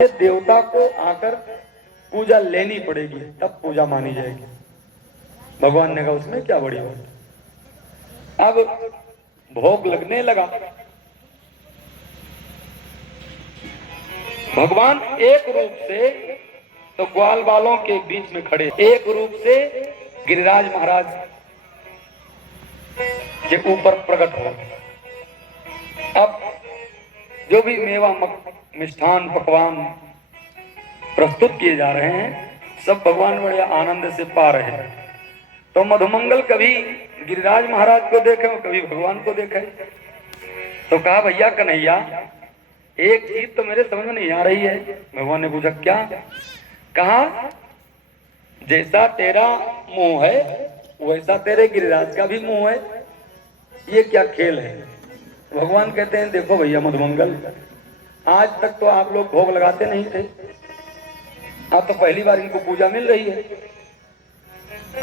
देवता को आकर पूजा लेनी पड़ेगी, तब पूजा मानी जाएगी। भगवान ने कहा उसमें क्या बड़ी बात। अब भोग लगने लगा। भगवान एक रूप से तो ग्वाल बालों के बीच में खड़े, एक रूप से गिरिराज महाराज के ऊपर प्रकट हो। अब जो भी मेवा मिष्ठान पकवान प्रस्तुत किए जा रहे हैं, सब भगवान बड़े आनंद से पा रहे हैं। तो मधुमंगल कभी गिरिराज महाराज को देखे और कभी भगवान को देखे। तो कहा भैया कन्हैया, एक चीज तो मेरे समझ में नहीं आ रही है। भगवान ने पूछा क्या? कहा जैसा तेरा मुंह है वैसा तेरे गिरिराज का भी मुंह है, ये क्या खेल है? भगवान कहते हैं देखो भैया मधुमंगल, आज तक तो आप लोग भोग लगाते नहीं थे, अब तो पहली बार इनको पूजा मिल रही है।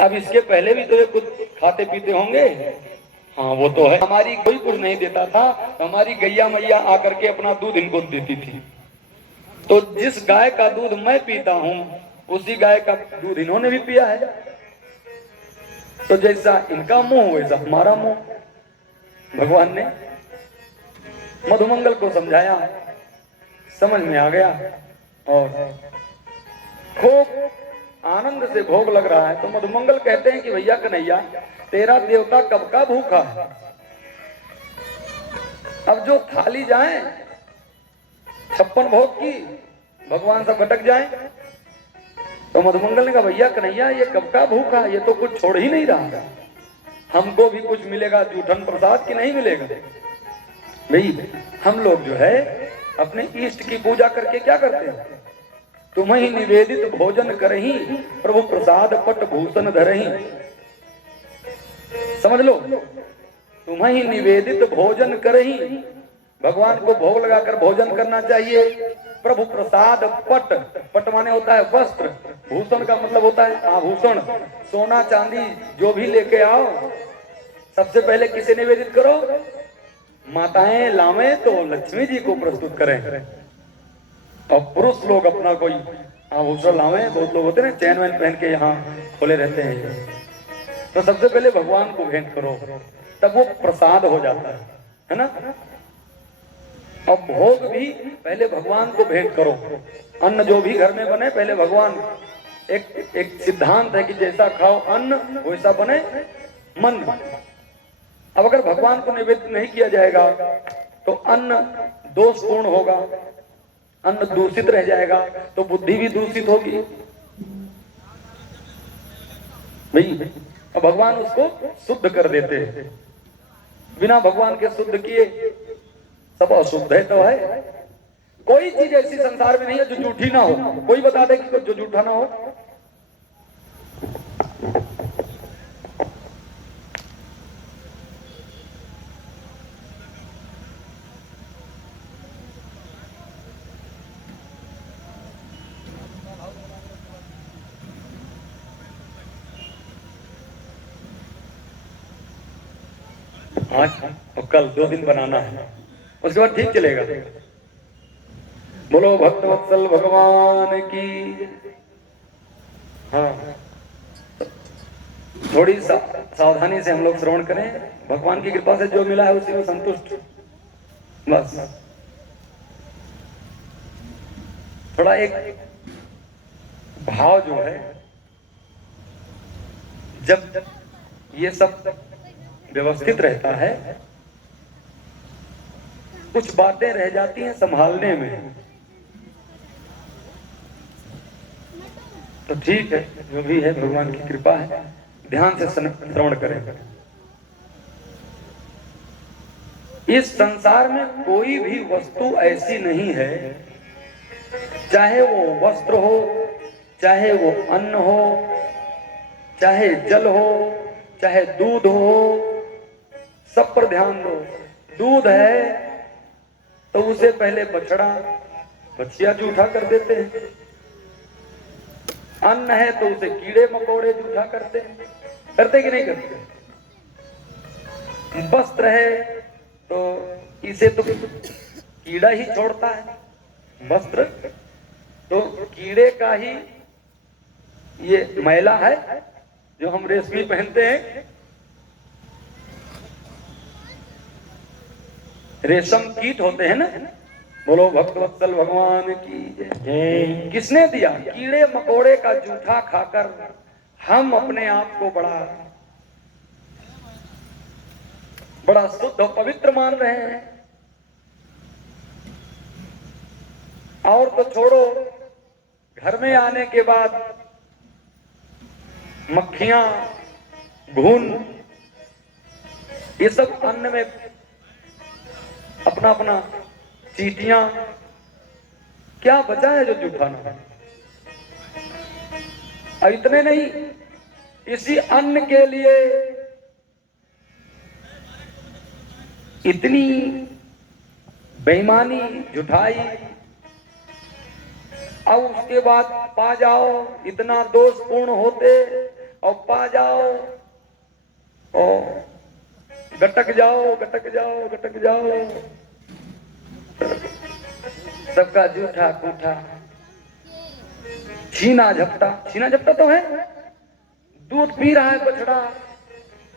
अब इसके पहले भी तो ये कुछ खाते पीते होंगे। हाँ वो तो है, हमारी कोई कुछ नहीं देता था, हमारी गैया मैया आकर के अपना दूध इनको देती थी। तो जिस गाय का दूध मैं पीता हूँ उसी गाय का दूध इन्होंने भी पिया है। तो जैसा इनका मुंह वैसा हमारा मुंह। भगवान ने मधुमंगल को समझाया, समझ में आ गया और खूब आनंद से भोग लग रहा है। तो मधुमंगल कहते हैं कि भैया कन्हैया, तेरा देवता कब का भूखा है, अब जो थाली जाए 56 भोग की, भगवान सब भटक जाए। तो मधुमंगल ने कहा भैया कन्हैया, ये कब का भूखा, ये तो कुछ छोड़ ही नहीं रहा, हमको भी कुछ मिलेगा जूठन प्रसाद की नहीं मिलेगा। भाई हम लोग जो है अपने इष्ट की पूजा करके क्या करते हैं? तुम्हें निवेदित भोजन करही, प्रभु प्रसाद पट भूषण धरही। समझ लो, तुम्हें निवेदित भोजन करही, भगवान को भोग लगाकर भोजन करना चाहिए। प्रभु प्रसाद पट, पट माने होता है वस्त्र, भूषण का मतलब होता है आभूषण, सोना चांदी जो भी लेके आओ, सबसे पहले किसे निवेदित करो? माताएं लावे तो लक्ष्मी जी को प्रस्तुत करें, और पुरुष लोग अपना कोई आभूषण लावे। बहुत लोग होते हैं ना चैन वैन पहन के यहाँ खोले रहते हैं, तो सबसे पहले भगवान को भेंट करो, तब वो प्रसाद हो जाता है ना। और भोग भी पहले भगवान को भेंट करो। अन्न जो भी घर में बने पहले भगवान, एक सिद्धांत है कि जैसा खाओ अन्न वैसा बने मन। अब अगर भगवान को निवेदित नहीं किया जाएगा तो अन्न दोषपूर्ण होगा, अन्न दूषित रह जाएगा, तो बुद्धि भी दूषित होगी। भाई भगवान उसको शुद्ध कर देते हैं, बिना भगवान के शुद्ध किए सब अशुद्ध है। तो है कोई चीज ऐसी संसार में नहीं है जो झूठी ना हो। कोई बता दे कि जो झूठा ना हो। आज और कल 2 दिन बनाना है, उसके बाद ठीक चलेगा। बोलो भक्तवत्सल भगवान की। हाँ, थोड़ी सावधानी से हम लोग श्रवण करें, भगवान की कृपा से जो मिला है उसी में संतुष्ट बस। थोड़ा एक भाव जो है, जब ये सब व्यवस्थित रहता है, कुछ बातें रह जाती हैं संभालने में, तो ठीक है, जो भी है भगवान की कृपा है, ध्यान से श्रवण करें। इस संसार में कोई भी वस्तु ऐसी नहीं है, चाहे वो वस्त्र हो, चाहे वो अन्न हो, चाहे जल हो, चाहे दूध हो, सब पर ध्यान दो। दूध है तो उसे पहले बछड़ा बछिया जूठा कर देते हैं, अन्न है तो उसे कीड़े मकोड़े जूठा करते हैं, करते कि नहीं करते? वस्त्र है तो इसे तो कीड़ा ही छोड़ता है वस्त्र, तो कीड़े का ही ये मैला है जो हम रेशमी पहनते हैं। रेशम कीट होते हैं ना। बोलो भक्तवत्सल भगवान की जय। किसने दिया? कीड़े मकोड़े का जूठा खाकर हम अपने आप को बड़ा शुद्ध और पवित्र मान रहे हैं। और तो छोड़ो, घर में आने के बाद मक्खियां, घुन, ये सब अन्न में अपना अपना चींटियां, क्या बचा है जो जूठा ना? और इतने नहीं, इसी अन्न के लिए इतनी बेईमानी, झूठाई, अब उसके बाद पा जाओ इतना दोषपूर्ण होते और पा जाओ और गटक जाओ सबका जूठा कूठा, छीना झपटा तो है। दूध पी रहा है बछड़ा,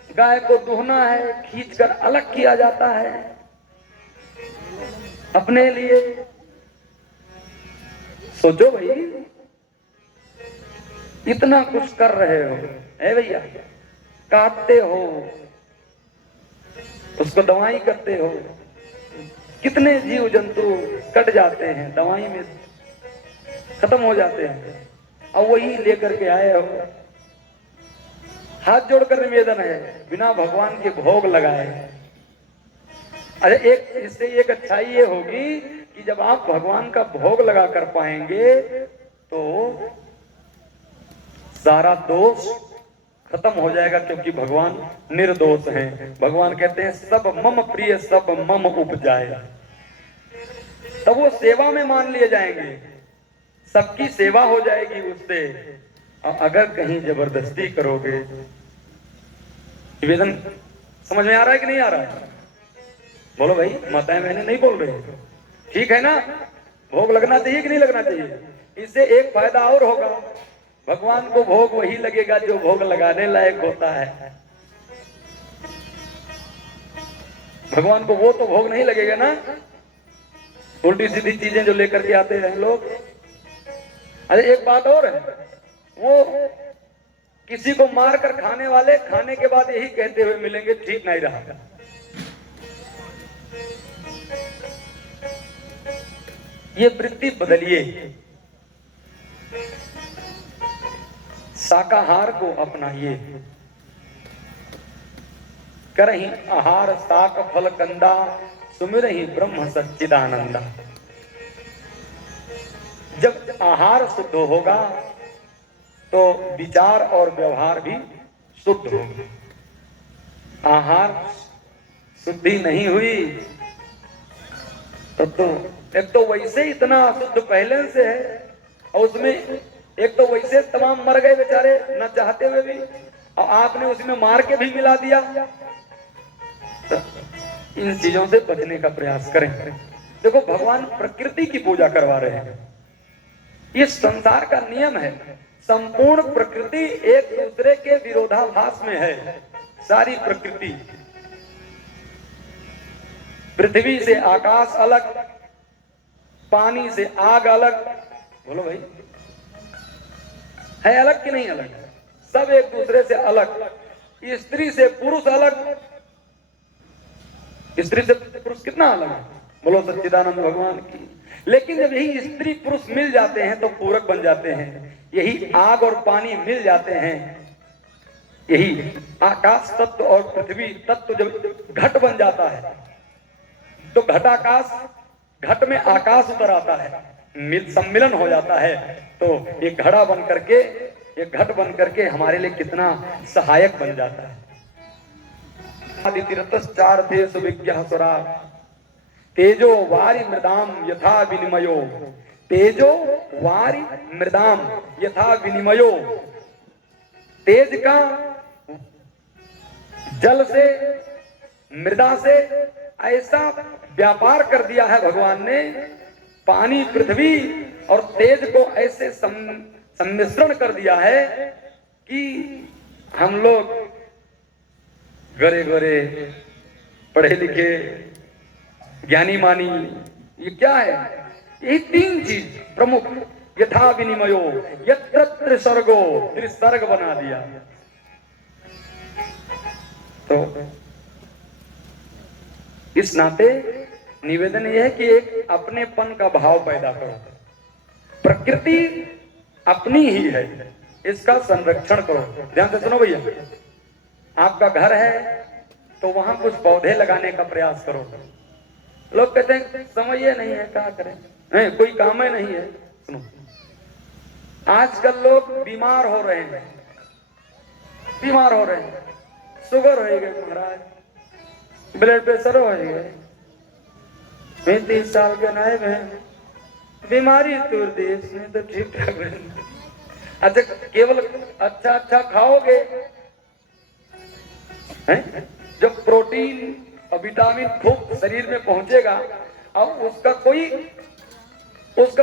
गाय को दुहना है, खींचकर अलग किया जाता है अपने लिए। सोचो भाई, इतना कुछ कर रहे हो, है भैया, काटते हो, उसको दवाई करते हो, कितने जीव जंतु कट जाते हैं, दवाई में खत्म हो जाते हैं, और वही लेकर के आए हो। हाथ जोड़कर निवेदन है, बिना भगवान के भोग लगाए। अरे एक इससे एक अच्छाई ये होगी कि जब आप भगवान का भोग लगा कर पाएंगे तो सारा दोष खत्म हो जाएगा, क्योंकि भगवान निर्दोष हैं। भगवान कहते हैं सब मम प्रिय सब मम उपजाए। तब वो सेवा में मान लिए जाएंगे, सबकी सेवा हो जाएगी उससे। और अगर कहीं जबरदस्ती करोगे, निवेदन समझ में आ रहा है कि नहीं आ रहा है? बोलो भाई, माताएं बहनें नहीं बोल रही, ठीक है ना? भोग लगना चाहिए कि नहीं लगना चाहिए? इससे एक फायदा और होगा, भगवान को भोग वही लगेगा जो भोग लगाने लायक होता है। भगवान को वो तो भोग नहीं लगेगा ना, उल्टी सीधी चीजें जो लेकर के आते हैं लोग। अरे एक बात और है, वो किसी को मार कर खाने वाले खाने के बाद यही कहते हुए मिलेंगे ठीक नहीं रहा। ये वृत्ति बदलिए, शाकाहार को अपनाइए। करहि आहार शाक फल कंदा, सुमिरहि ब्रह्म सच्चिदानंदा। जब आहार शुद्ध होगा तो विचार और व्यवहार भी शुद्ध होगा। आहार शुद्धि नहीं हुई तो एक तो वैसे इतना अशुद्ध पहले से है, और उसमें एक तो वैसे तमाम मर गए बेचारे न चाहते हुए भी, और आपने उसमें मार के भी मिला दिया। तो इन चीजों से बचने का प्रयास करें। देखो, भगवान प्रकृति की पूजा करवा रहे हैं, ये संसार का नियम है। संपूर्ण प्रकृति एक दूसरे के विरोधाभास में है। सारी प्रकृति, पृथ्वी से आकाश अलग, पानी से आग अलग, बोलो भाई है अलग कि नहीं अलग? सब एक दूसरे से अलग। स्त्री से पुरुष अलग, स्त्री से पुरुष कितना अलग है, बोलो सच्चिदानंद भगवान की। लेकिन जब यही स्त्री पुरुष मिल जाते हैं तो पूरक बन जाते हैं। यही आग और पानी मिल जाते हैं, यही आकाश तत्व और पृथ्वी तत्व जब घट बन जाता है तो घटाकाश, घट में आकाश उतर आता है, सम्मिलन हो जाता है, तो एक घड़ा बन करके, एक घट बन करके हमारे लिए कितना सहायक बन जाता है। आदितिरतश्चार थे सुविज्ञः सुरा, तेजो वारि मृदाम यथा विनिमयो। तेजो वारि मृदाम यथा विनिमयो। तेज का जल से, मृदा से ऐसा व्यापार कर दिया है भगवान ने। पानी पृथ्वी और तेज को ऐसे सम्मिश्रण कर दिया है कि हम लोग गरे गरे पढ़े लिखे ज्ञानी मानी, ये क्या है? यही तीन चीज प्रमुख, यथा विनिमयो यत्र त्रिसर्गो, त्रिसर्ग बना दिया। तो इस नाते निवेदन यह है कि एक अपनेपन का भाव पैदा करो। प्रकृति अपनी ही है, इसका संरक्षण करो। ध्यान से सुनो भैया, आपका घर है तो वहां कुछ पौधे लगाने का प्रयास करो। लोग कहते हैं समय ये नहीं है, क्या करें, नहीं कोई काम ही नहीं है। सुनो, आजकल लोग बीमार हो रहे हैं, बीमार हो रहे हैं, शुगर हो गए महाराज, ब्लड प्रेशर हो गए, 30 साल के नए में बीमारी दूर देश में तो ठीक ठाक है। अच्छा केवल अच्छा अच्छा खाओगे हैं? जब प्रोटीन और विटामिन खूब शरीर में पहुंचेगा और उसका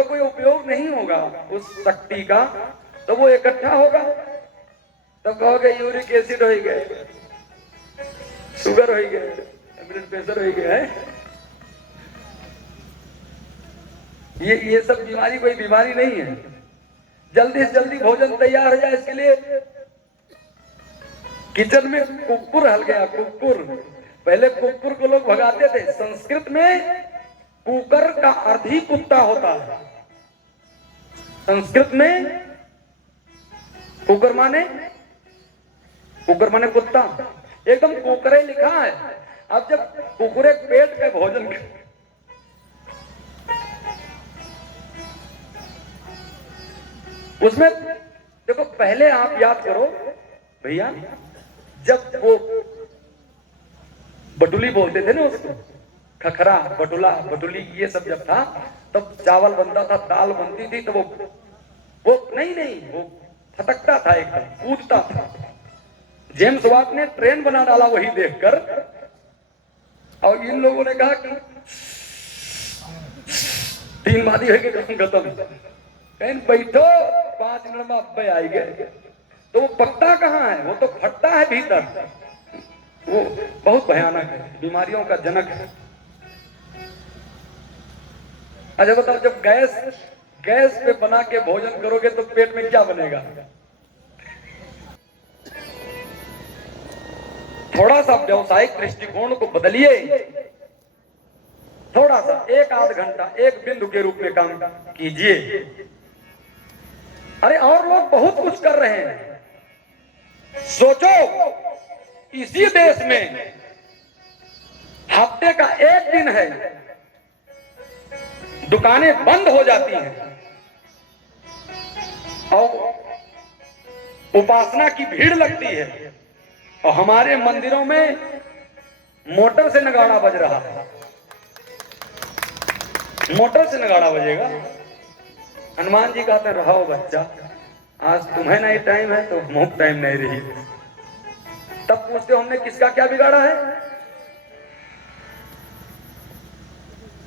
कोई उपयोग नहीं होगा उस शक्ति का, तो वो इकट्ठा होगा, तब कहोगे यूरिक एसिड हो गए, शुगर हो गए, ब्लड प्रेशर हो गया है। ये सब बीमारी कोई बीमारी नहीं है। जल्दी से जल्दी भोजन तैयार हो जाए, इसके लिए किचन में कुक्कुर हल गया। कुक्कुर, पहले कुक्कुर को लोग भगाते थे। संस्कृत में कुकर का अर्थ ही कुत्ता होता है। संस्कृत में कुकर माने कुत्ता, एकदम कुकरे लिखा है। अब जब कुकुरे पेट के भोजन उसमें देखो, पहले आप याद करो भैया, जब वो बटुली बोलते थे ना उसको, खखरा बटुला बटुली ये सब जब था, तब चावल बनता था, दाल बनती थी, तो वो नहीं वो फटकता था, एकदम कूदता था। जेम्स वाट ने ट्रेन बना डाला वही देखकर, और इन लोगों ने कहा कि 3 मादी है कि खत्म, कहीं बैठो 5 मिनट में अब आई गए। तो वो पकता कहाँ है, वो तो फटता है भीतर। वो बहुत भयानक है, बीमारियों का जनक है। अच्छा बताओ, जब गैस पे बना के भोजन करोगे तो पेट में क्या बनेगा? थोड़ा सा व्यवसायिक दृष्टिकोण को बदलिए, थोड़ा सा 1-8 घंटा एक बिंदु के रूप में काम कीजिए। अरे और लोग बहुत कुछ कर रहे हैं। सोचो, इसी देश में हफ्ते का एक दिन है, दुकानें बंद हो जाती हैं और उपासना की भीड़ लगती है, और हमारे मंदिरों में मोटर से नगाड़ा बज रहा है। मोटर से नगाड़ा बजेगा। हनुमान जी कहते रहो बच्चा, आज तुम्हें नहीं टाइम है तो मुझे टाइम नहीं रही। तब पूछते हो हमने किसका क्या बिगाड़ा है?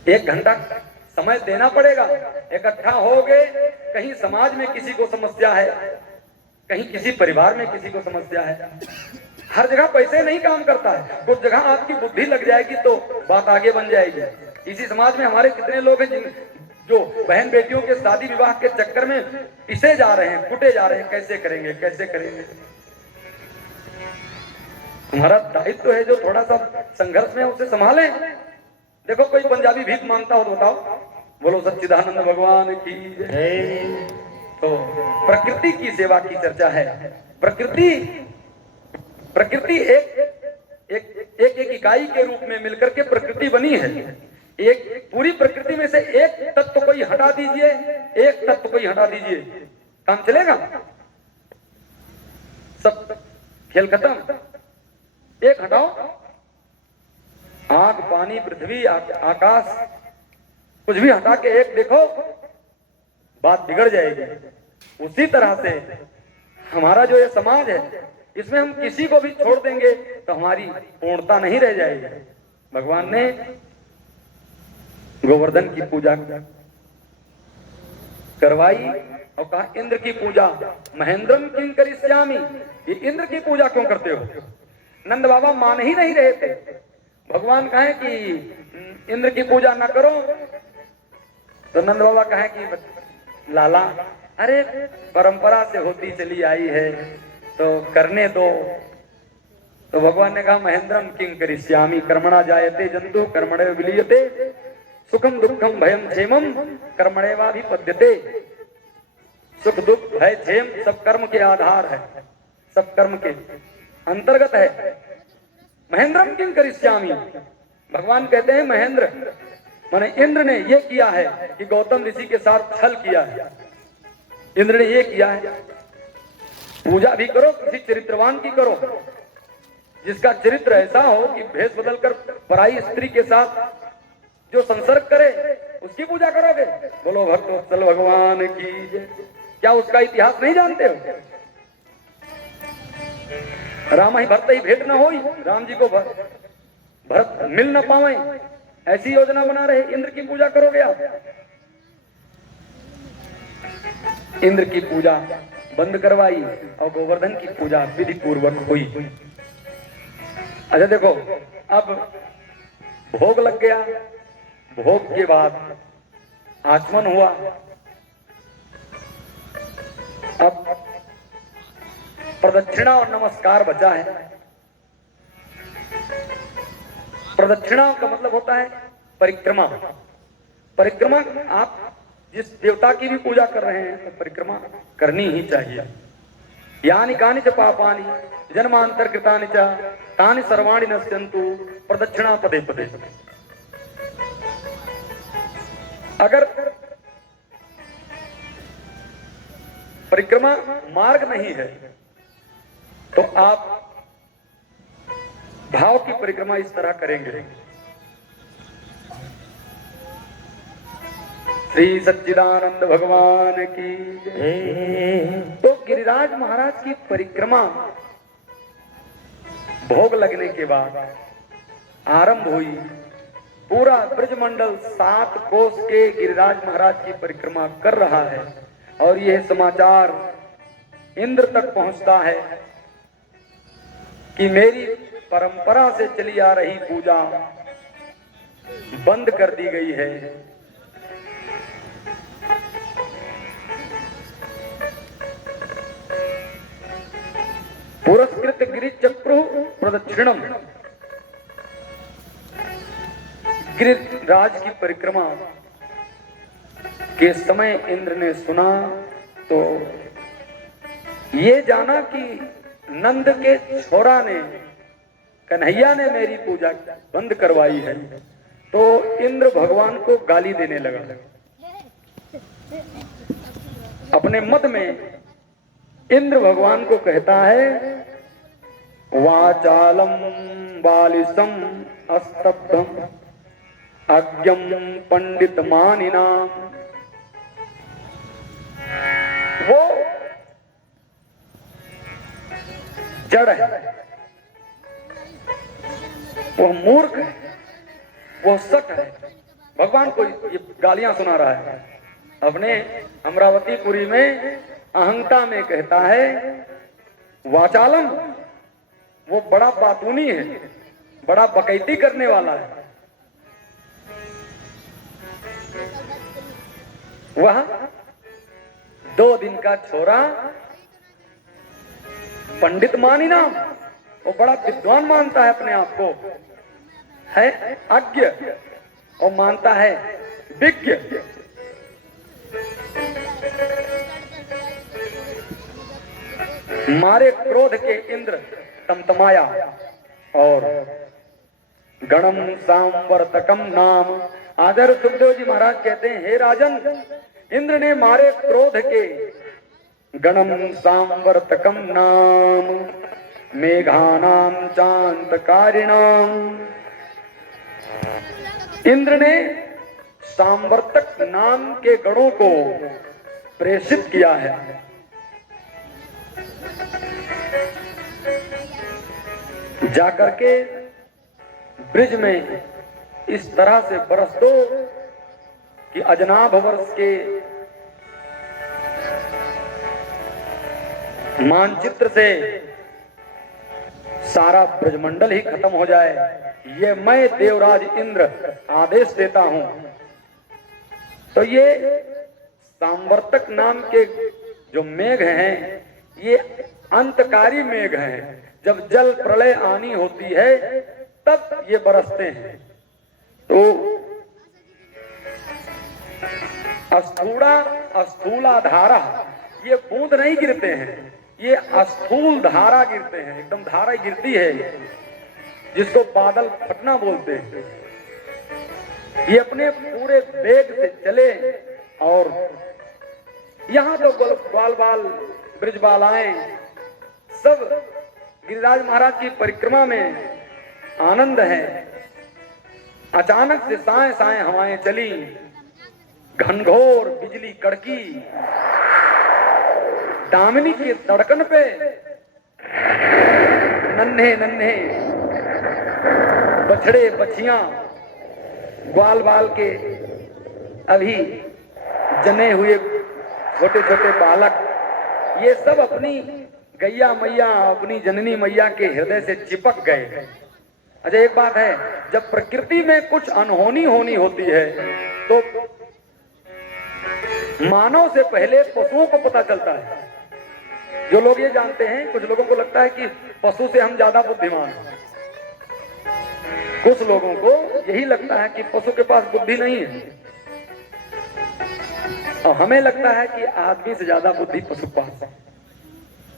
1 घंटा समय देना पड़ेगा। इकट्ठा हो गए, कहीं समाज में किसी को समस्या है, कहीं किसी परिवार में किसी को समस्या है। हर जगह पैसे नहीं काम करता है, कुछ जगह आपकी बुद्धि लग जाएगी तो बात आगे बन जाएगी। इसी समाज में हमारे कितने लोग हैं जो बहन बेटियों के शादी विवाह के चक्कर में पिसे जा रहे हैं, फूटे जा रहे हैं। कैसे करेंगे, कैसे करेंगे? हमारा दायित्व है जो थोड़ा सा संघर्ष में उसे संभालें। देखो कोई पंजाबी भीख मांगता हो तो बताओ, बोलो सच्चिदानंद भगवान की जय। तो प्रकृति की सेवा की चर्चा है। प्रकृति एक इकाई के रूप में मिलकर के प्रकृति बनी है। एक पूरी प्रकृति में से एक तत्व कोई हटा दीजिए, एक तत्व कोई हटा दीजिए, काम चलेगा? सब खेल खत्म। एक हटाओ, आग पानी पृथ्वी आकाश कुछ भी हटा के एक देखो, बात बिगड़ जाएगी। उसी तरह से हमारा जो ये समाज है, इसमें हम किसी को भी छोड़ देंगे तो हमारी पूर्णता नहीं रह जाएगी। भगवान ने गोवर्धन की पूजा करवाई और कहा इंद्र की पूजा महेंद्रम किं करिष्यामि, ये इंद्र की पूजा क्यों करते हो? नंद बाबा मान ही नहीं रहे थे। भगवान कहे कि इंद्र की पूजा ना करो, तो नंद बाबा कहे कि लाला अरे परंपरा से होती चली आई है तो करने दो। तो भगवान ने कहा महेंद्रम किं करिष्यामि, कर्मणा जायते जंतु कर्मणे विलीयते, सुखम दुखम भयम क्षेमम कर्मणेवाधिपद्यते। सुख दुख भय क्षेम सब कर्म के आधार है, सब कर्म के अंतर्गत है। महेंद्रम किं करिष्यामि, भगवान कहते हैं महेंद्र माने इंद्र ने ये किया है कि गौतम ऋषि के साथ छल किया है, इंद्र ने ये किया है। पूजा भी करो, किसी चरित्रवान की करो, जिसका चरित्र ऐसा हो कि भेष बदलकर पराई स्त्री के साथ जो संसर्ग करे उसकी पूजा करोगे। बोलो भक्तवत्सल भगवान की जय। क्या उसका इतिहास नहीं जानते हो? राम ही भरत ही भेंट न होई, राम जी को भरत मिल न पावे, ऐसी योजना बना रहे, इंद्र की पूजा करोगे आप? इंद्र की पूजा बंद करवाई और गोवर्धन की पूजा विधि पूर्वक हुई। अच्छा देखो, अब भोग लग गया, भोग के बाद आचमन हुआ। अब प्रदक्षिणा और नमस्कार बचा है। प्रदक्षिणा का मतलब होता है परिक्रमा। परिक्रमा, आप जिस देवता की भी पूजा कर रहे हैं तो परिक्रमा करनी ही चाहिए। यानि कानि च पापानि जन्मांतर कृतानि च तानि सर्वाणि नश्यन्तु प्रदक्षिणा पदे पदे। अगर परिक्रमा मार्ग नहीं है तो आप भाव की परिक्रमा इस तरह करेंगे। श्री सच्चिदानंद भगवान की जय। तो गिरिराज महाराज की परिक्रमा भोग लगने के बाद आरंभ हुई। पूरा ब्रजमंडल 7 कोस के गिरिराज महाराज की परिक्रमा कर रहा है और यह समाचार इंद्र तक पहुंचता है कि मेरी परंपरा से चली आ रही पूजा बंद कर दी गई है। पुरस्कृत गिरिचक्रु प्रदक्षिणम, गिरिराज की परिक्रमा के समय इंद्र ने सुना तो ये जाना कि नंद के छोरा ने, कन्हैया ने मेरी पूजा बंद करवाई है, तो इंद्र भगवान को गाली देने लगा। अपने मत में इंद्र भगवान को कहता है वाचालम बालिसम अस्तब्धम अज्ञम पंडित मानिना। वो जड़ है, वो मूर्ख है, वो सट है। भगवान को ये गालियां सुना रहा है। अपने अमरावतीपुरी में अहंता में कहता है वाचालम, वो बड़ा बातूनी है, बड़ा बकैती करने वाला है। वह 2 दिन का छोरा पंडित मानिना, वो बड़ा विद्वान मानता है अपने आप को, है अज्ञ और मानता है विज्ञ। मारे क्रोध के इंद्र तमतमाया और गणम सांवर्तकम नाम। आदर सुखदेव जी महाराज कहते हैं, हे राजन, इंद्र ने मारे क्रोध के गणम सांवर्तकम नाम मेघानाम चांतकारिणाम। इंद्र ने सांवर्तक नाम के गणों को प्रेषित किया है। जाकर के ब्रिज में इस तरह से बरस दो कि अजनाभ वर्ष के मानचित्र से सारा ब्रजमंडल ही खत्म हो जाए, ये मैं देवराज इंद्र आदेश देता हूं। तो ये सांवर्तक नाम के जो मेघ हैं, ये अंतकारी मेघ हैं। जब जल प्रलय आनी होती है तब ये बरसते हैं। तो स्थूला धारा, ये बूंद नहीं गिरते हैं, ये स्थूल धारा गिरते हैं, एकदम धारा गिरती है, जिसको बादल फटना बोलते हैं। ये अपने पूरे वेग से चले और यहाँ तो ग्वाल बाल ब्रिजबालाएं सब गिरिराज महाराज की परिक्रमा में आनंद है। अचानक से साए साए हवाएं चली, घनघोर बिजली कड़की, दामिनी के धड़कन पे नन्हे नन्हे बछड़े बछियां, ग्वाल बाल के अभी जने हुए छोटे छोटे बालक, ये सब अपनी गैया मैया, अपनी जननी मैया के हृदय से चिपक गए। अच्छा, एक बात है, जब प्रकृति में कुछ अनहोनी होनी होती है तो मानव से पहले पशुओं को पता चलता है। जो लोग ये जानते हैं, कुछ लोगों को लगता है कि पशु से हम ज्यादा बुद्धिमान हैं, कुछ लोगों को यही लगता है कि पशु के पास बुद्धि नहीं है, और हमें लगता है कि आदमी से ज्यादा बुद्धि पशु के पास है।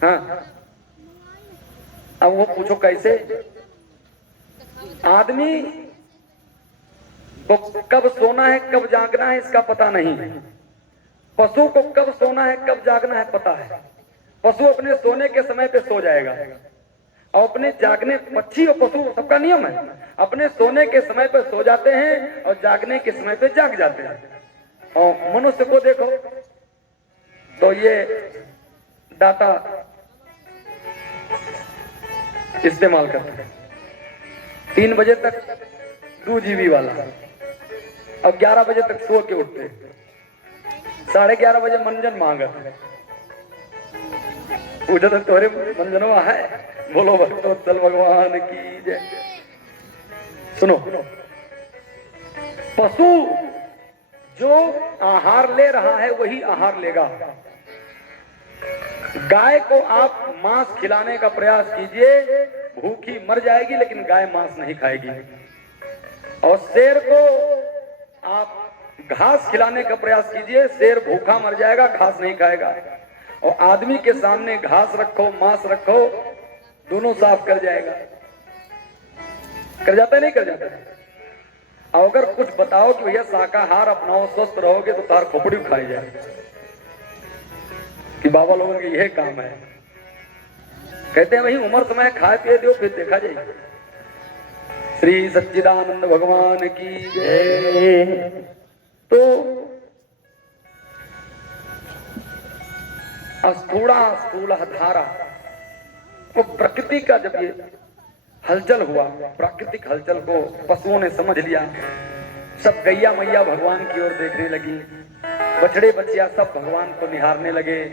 हाँ, अब वो पूछो कैसे? आदमी को कब सोना है कब जागना है इसका पता नहीं है, पशु को कब सोना है कब जागना है पता है। पशु अपने सोने के समय पे सो जाएगा और अपने जागने, पक्षी और पशु सबका नियम है, अपने सोने के समय पे सो जाते हैं और जागने के समय पे जाग जाते हैं। और मनुष्य को देखो तो ये डाटा इस्तेमाल करते हैं, 3 बजे तक 2 GB वाला और 11 बजे तक सो के उठते, 11:30 बजे मंजन मांगते, पूछा तो तोरे मंजनवा है, बोलो भक्तोत्तल भगवान की जय। सुनो, पशु जो आहार ले रहा है वही आहार लेगा। गाय को आप मांस खिलाने का प्रयास कीजिए, भूखी मर जाएगी लेकिन गाय मांस नहीं खाएगी। और शेर को आप घास खिलाने का प्रयास कीजिए, शेर भूखा मर जाएगा, घास नहीं खाएगा। और आदमी के सामने घास रखो, मांस रखो, दोनों साफ कर जाएगा। कर जाता है नहीं कर जाता है? और अगर कुछ बताओ कि भैया शाकाहार अपनाओ स्वस्थ रहोगे तो तार खोपड़ी खाई जाए, कि बाबा लोगों के यह काम है। कहते हैं वही उम्र समय खाए पिए दो फिर देखा जाए। श्री सच्चिदानंद भगवान की जय। तो स्थूला धारा, वो प्रकृति का जब ये हलचल हुआ, प्राकृतिक हलचल को पशुओं ने समझ लिया, सब गैया मैया भगवान की ओर देखने लगी, बछड़े बच्चिया सब भगवान को निहारने लगे।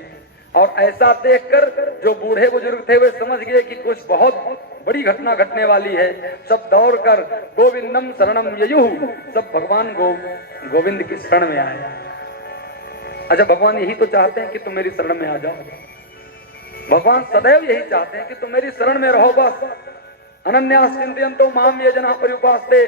और ऐसा देखकर जो बूढ़े बुजुर्ग थे वे समझ गए कि कुछ बहुत बड़ी घटना घटने वाली है। सब दौड़कर गोविंदम शरणम ययुः, सब भगवान गोविंद की शरण में आए। अच्छा, भगवान यही तो चाहते हैं कि तुम मेरी शरण में आ जाओ। भगवान सदैव यही चाहते हैं कि तुम मेरी शरण में रहो बस। अनन्यास चिंतयन्तो माम ये जना पर्युपास्ते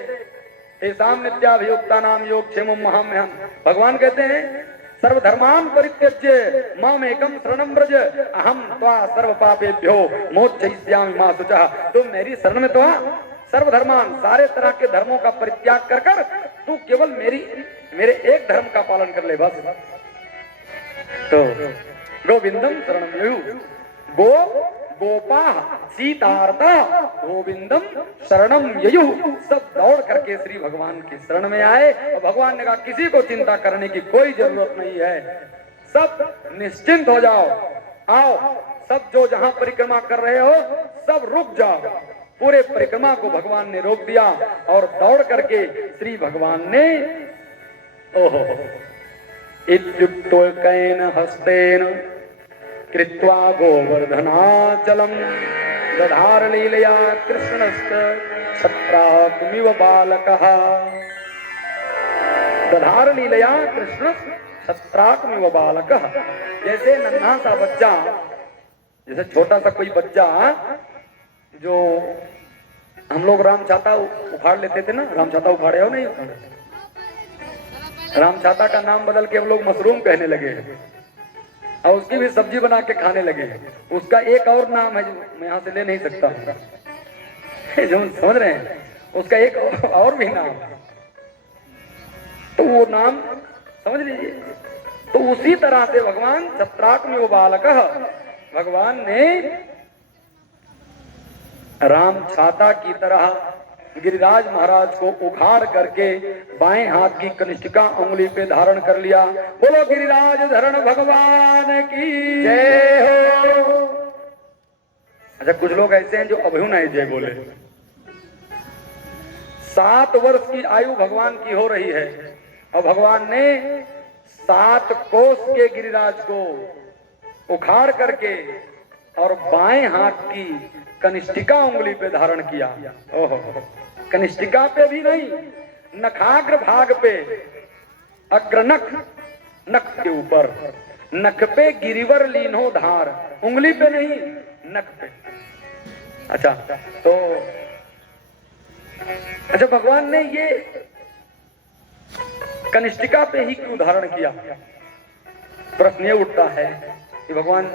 तेषां नित्याभियुक्तानां योगक्षेमं महाम्यहम्। भगवान कहते हैं सर्वधर्मान् परित्यज्य माम एकम शरणं व्रज अहम त्वा सर्व पापेभ्यो मोक्षयिष्यामि मा शुचः। तुम मेरी शरण में तो आ, सर्वधर्मान, सारे तरह के धर्मों का परित्याग कर कर तू केवल मेरे एक धर्म का पालन कर ले बस। तो गोविंदम शरणं ययुः, गोपाः सीतार्ता गोविंदम शरणम ययुः। सब दौड़ करके श्री भगवान की शरण में आए और भगवान ने कहा किसी को चिंता करने की कोई जरूरत नहीं है, सब निश्चिंत हो जाओ, आओ सब जो जहां परिक्रमा कर रहे हो सब रुक जाओ। पूरे परिक्रमा को भगवान ने रोक दिया और दौड़ करके श्री भगवान ने ओहो इत्युक्तो कैन हस्तेन कृत्वा गोवर्धनाचलम दधार लीलया कृष्णस्त छत्राकमिव बालकः। दधार लीलया कृष्ण छत्राकमिव बालकः। जैसे नन्हा सा बच्चा, जैसे छोटा सा कोई बच्चा, जो हम लोग राम छाता उखाड़ लेते थे ना, राम छाता उखाड़े हो नहीं उखाड़े? राम छाता का नाम बदल के हम लोग मशरूम कहने लगे और उसकी भी सब्जी बना के खाने लगे। उसका एक और नाम है जो मैं यहाँ से ले नहीं सकता, जो समझ रहे हैं, उसका एक और भी नाम, तो वो नाम समझ लीजिए। तो उसी तरह से भगवान छत्राकमिव बालकः, भगवान ने राम छाता की तरह गिरिराज महाराज को उखाड़ करके बाएं हाथ की कनिष्ठिका उंगली पे धारण कर लिया। बोलो गिरिराज धरण भगवान की जय हो। अच्छा, कुछ लोग ऐसे हैं जो अभी नहीं जय बोले। 7 वर्ष की आयु भगवान की हो रही है और भगवान ने 7 कोस के गिरिराज को उखाड़ करके और बाएं हाथ की कनिष्ठिका उंगली पे धारण किया। ओहो, कनिष्ठिका पे भी नहीं, नखाग्र भाग पे, अग्रनख, नख के ऊपर, नख पे गिरिवर लीनो धार, उंगली पे नहीं, नख पे। अच्छा, तो अच्छा, भगवान ने ये कनिष्ठिका पे ही क्यों धारण किया? प्रश्न ये उठता है कि भगवान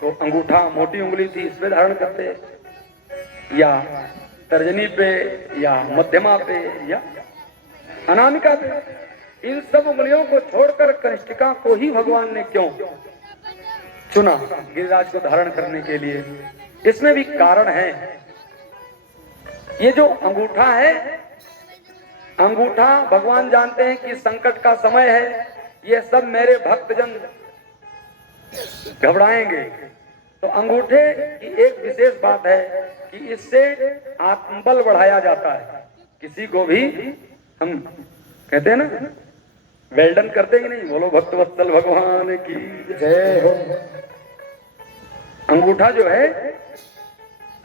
तो अंगूठा, मोटी उंगली थी, इस पे धारण करते, या तर्जनी पे, या मध्यमा पे, या अनामिका पे? इन सब उंगलियों को छोड़कर कनिष्ठिका को ही भगवान ने क्यों चुना गिरिराज को धारण करने के लिए? इसमें भी कारण है। ये जो अंगूठा है, अंगूठा भगवान जानते हैं कि संकट का समय है, ये सब मेरे भक्तजन घबराएंगे, तो अंगूठे की एक विशेष बात है कि इससे आत्मबल बढ़ाया जाता है। किसी को भी हम कहते हैं ना, वेल्डन करते हैं कि नहीं? बोलो भक्तवत्सल भगवान की जय हो। अंगूठा जो है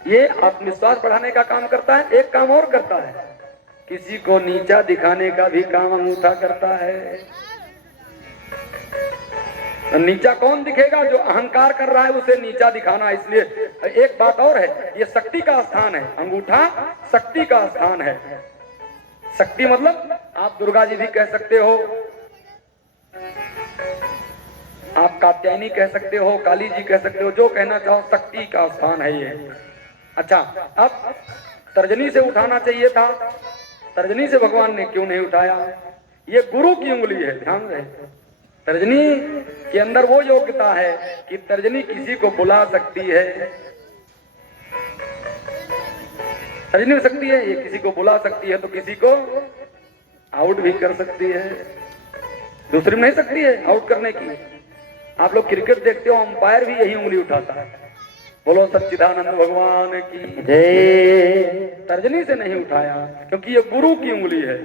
ये आत्मविश्वास बढ़ाने का काम करता है। एक काम और करता है, किसी को नीचा दिखाने का भी काम अंगूठा करता है। नीचा कौन दिखेगा? जो अहंकार कर रहा है उसे नीचा दिखाना। इसलिए एक बात और है, ये शक्ति का स्थान है, अंगूठा शक्ति का स्थान है। शक्ति मतलब आप दुर्गा जी भी कह सकते हो, आप कात्यायनी कह सकते हो, काली जी कह सकते हो, जो कहना चाहो, शक्ति का स्थान है ये। अच्छा, अब तर्जनी से उठाना चाहिए था, तर्जनी से भगवान ने क्यों नहीं उठाया? ये गुरु की उंगली है, ध्यान रहे। तर्जनी के अंदर वो योग्यता है कि तर्जनी किसी को बुला सकती है, तर्जनी हो सकती है, ये किसी को बुला सकती है, तो किसी को आउट भी कर सकती है। दूसरी में नहीं सकती है आउट करने की। आप लोग क्रिकेट देखते हो, अंपायर भी यही उंगली उठाता है। बोलो सच्चिदानंद भगवान की जय। तर्जनी से नहीं उठाया क्योंकि ये गुरु की उंगली है,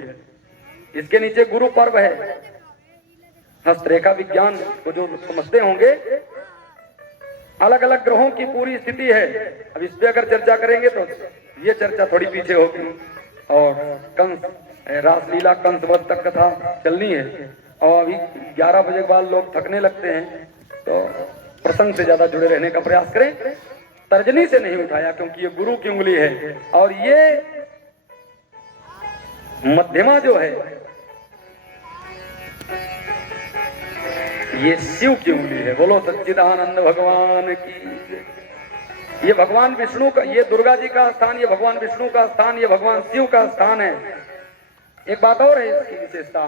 इसके नीचे गुरु पर्व है। हस्तरेखा विज्ञान को जो समझते होंगे, अलग अलग ग्रहों की पूरी स्थिति है। अब इस पे अगर चर्चा करेंगे तो ये चर्चा थोड़ी पीछे होगी। और कंस रासलीला, कंस वध तक कथा चलनी है, और अभी 11 बजे के बाद लोग थकने लगते हैं, तो प्रसंग से ज्यादा जुड़े रहने का प्रयास करें। तर्जनी से नहीं उठाया क्योंकि ये गुरु की उंगली है, और ये मध्यमा जो है ये शिव की उंगली है। बोलो सच्चिदानंद भगवान की। ये भगवान विष्णु का, ये दुर्गा जी का स्थान, ये भगवान विष्णु का स्थान, ये भगवान शिव का स्थान है। एक बात और है इसकी विशेषता,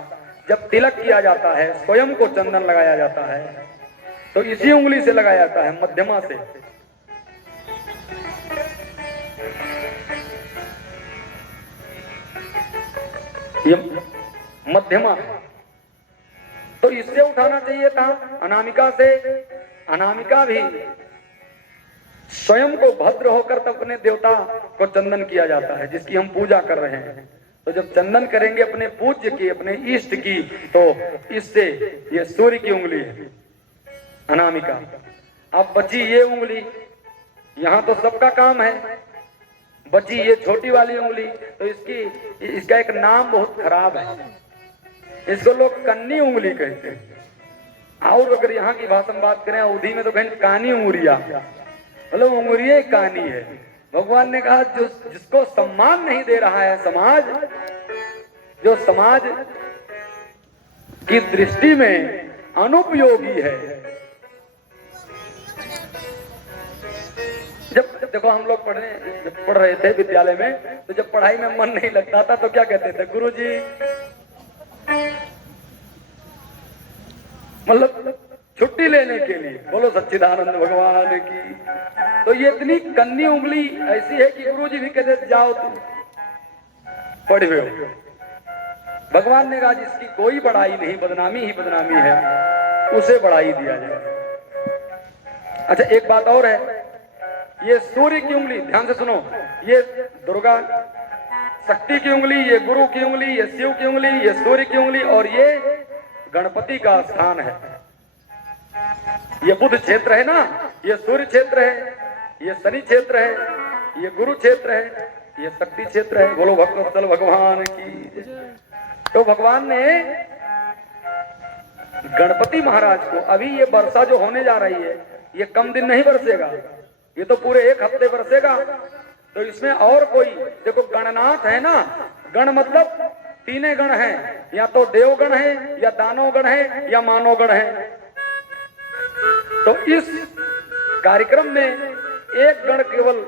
जब तिलक किया जाता है, स्वयं को चंदन लगाया जाता है, तो इसी उंगली से लगाया जाता है, मध्यमा से। ये मध्यमा, तो इससे उठाना चाहिए था, अनामिका से। अनामिका भी स्वयं को भद्र होकर तब अपने देवता को चंदन किया जाता है, जिसकी हम पूजा कर रहे हैं। तो जब चंदन करेंगे अपने पूज्य की, अपने इष्ट की, तो इससे ये सूर्य की उंगली है अनामिका। अब बची ये उंगली, यहाँ तो सबका काम है, बची ये छोटी वाली उंगली, तो इसका एक नाम बहुत खराब है, इसको लोग कन्नी उंगली कहते हैं। और अगर यहाँ की भाषा में बात करें अवधी में तो कहें कानी उंगरिया, मतलब उंगरिया कानी है। भगवान ने कहा जो जिसको सम्मान नहीं दे रहा है समाज, जो समाज की दृष्टि में अनुपयोगी है। जब देखो हम लोग पढ़ रहे थे विद्यालय में, तो जब पढ़ाई में मन नहीं लगता था तो क्या कहते थे, गुरुजी, मतलब छुट्टी लेने के लिए, बोलो सच्चिदानंद भगवान की। तो ये इतनी कन्नी उंगली ऐसी है कि गुरुजी भी कहते जाओ तुम पढ़े हो। भगवान ने कहा जिसकी कोई बड़ाई नहीं, बदनामी ही बदनामी है, उसे बड़ाई दिया जाए। अच्छा एक बात और है, ये सूर्य की उंगली, ध्यान से सुनो, ये दुर्गा शक्ति की उंगली, ये गुरु की उंगली, ये शिव की उंगली, ये सूर्य की उंगली, और ये गणपति का स्थान है। ये बुध क्षेत्र है ना, ये सूर्य क्षेत्र है, ये शनि क्षेत्र है, ये गुरु क्षेत्र है, ये शक्ति क्षेत्र है। बोलो भक्तवत्सल भगवान की। तो भगवान ने गणपति महाराज को, अभी ये वर्षा जो होने जा रही है ये कम दिन नहीं बरसेगा, ये तो पूरे 1 हफ्ते बरसेगा। तो इसमें और कोई, देखो गणनाथ है ना, गण मतलब 3 गण हैं, या तो देवगण है, या दानव गण है, या मानव गण है। तो इस कार्यक्रम में एक गण केवल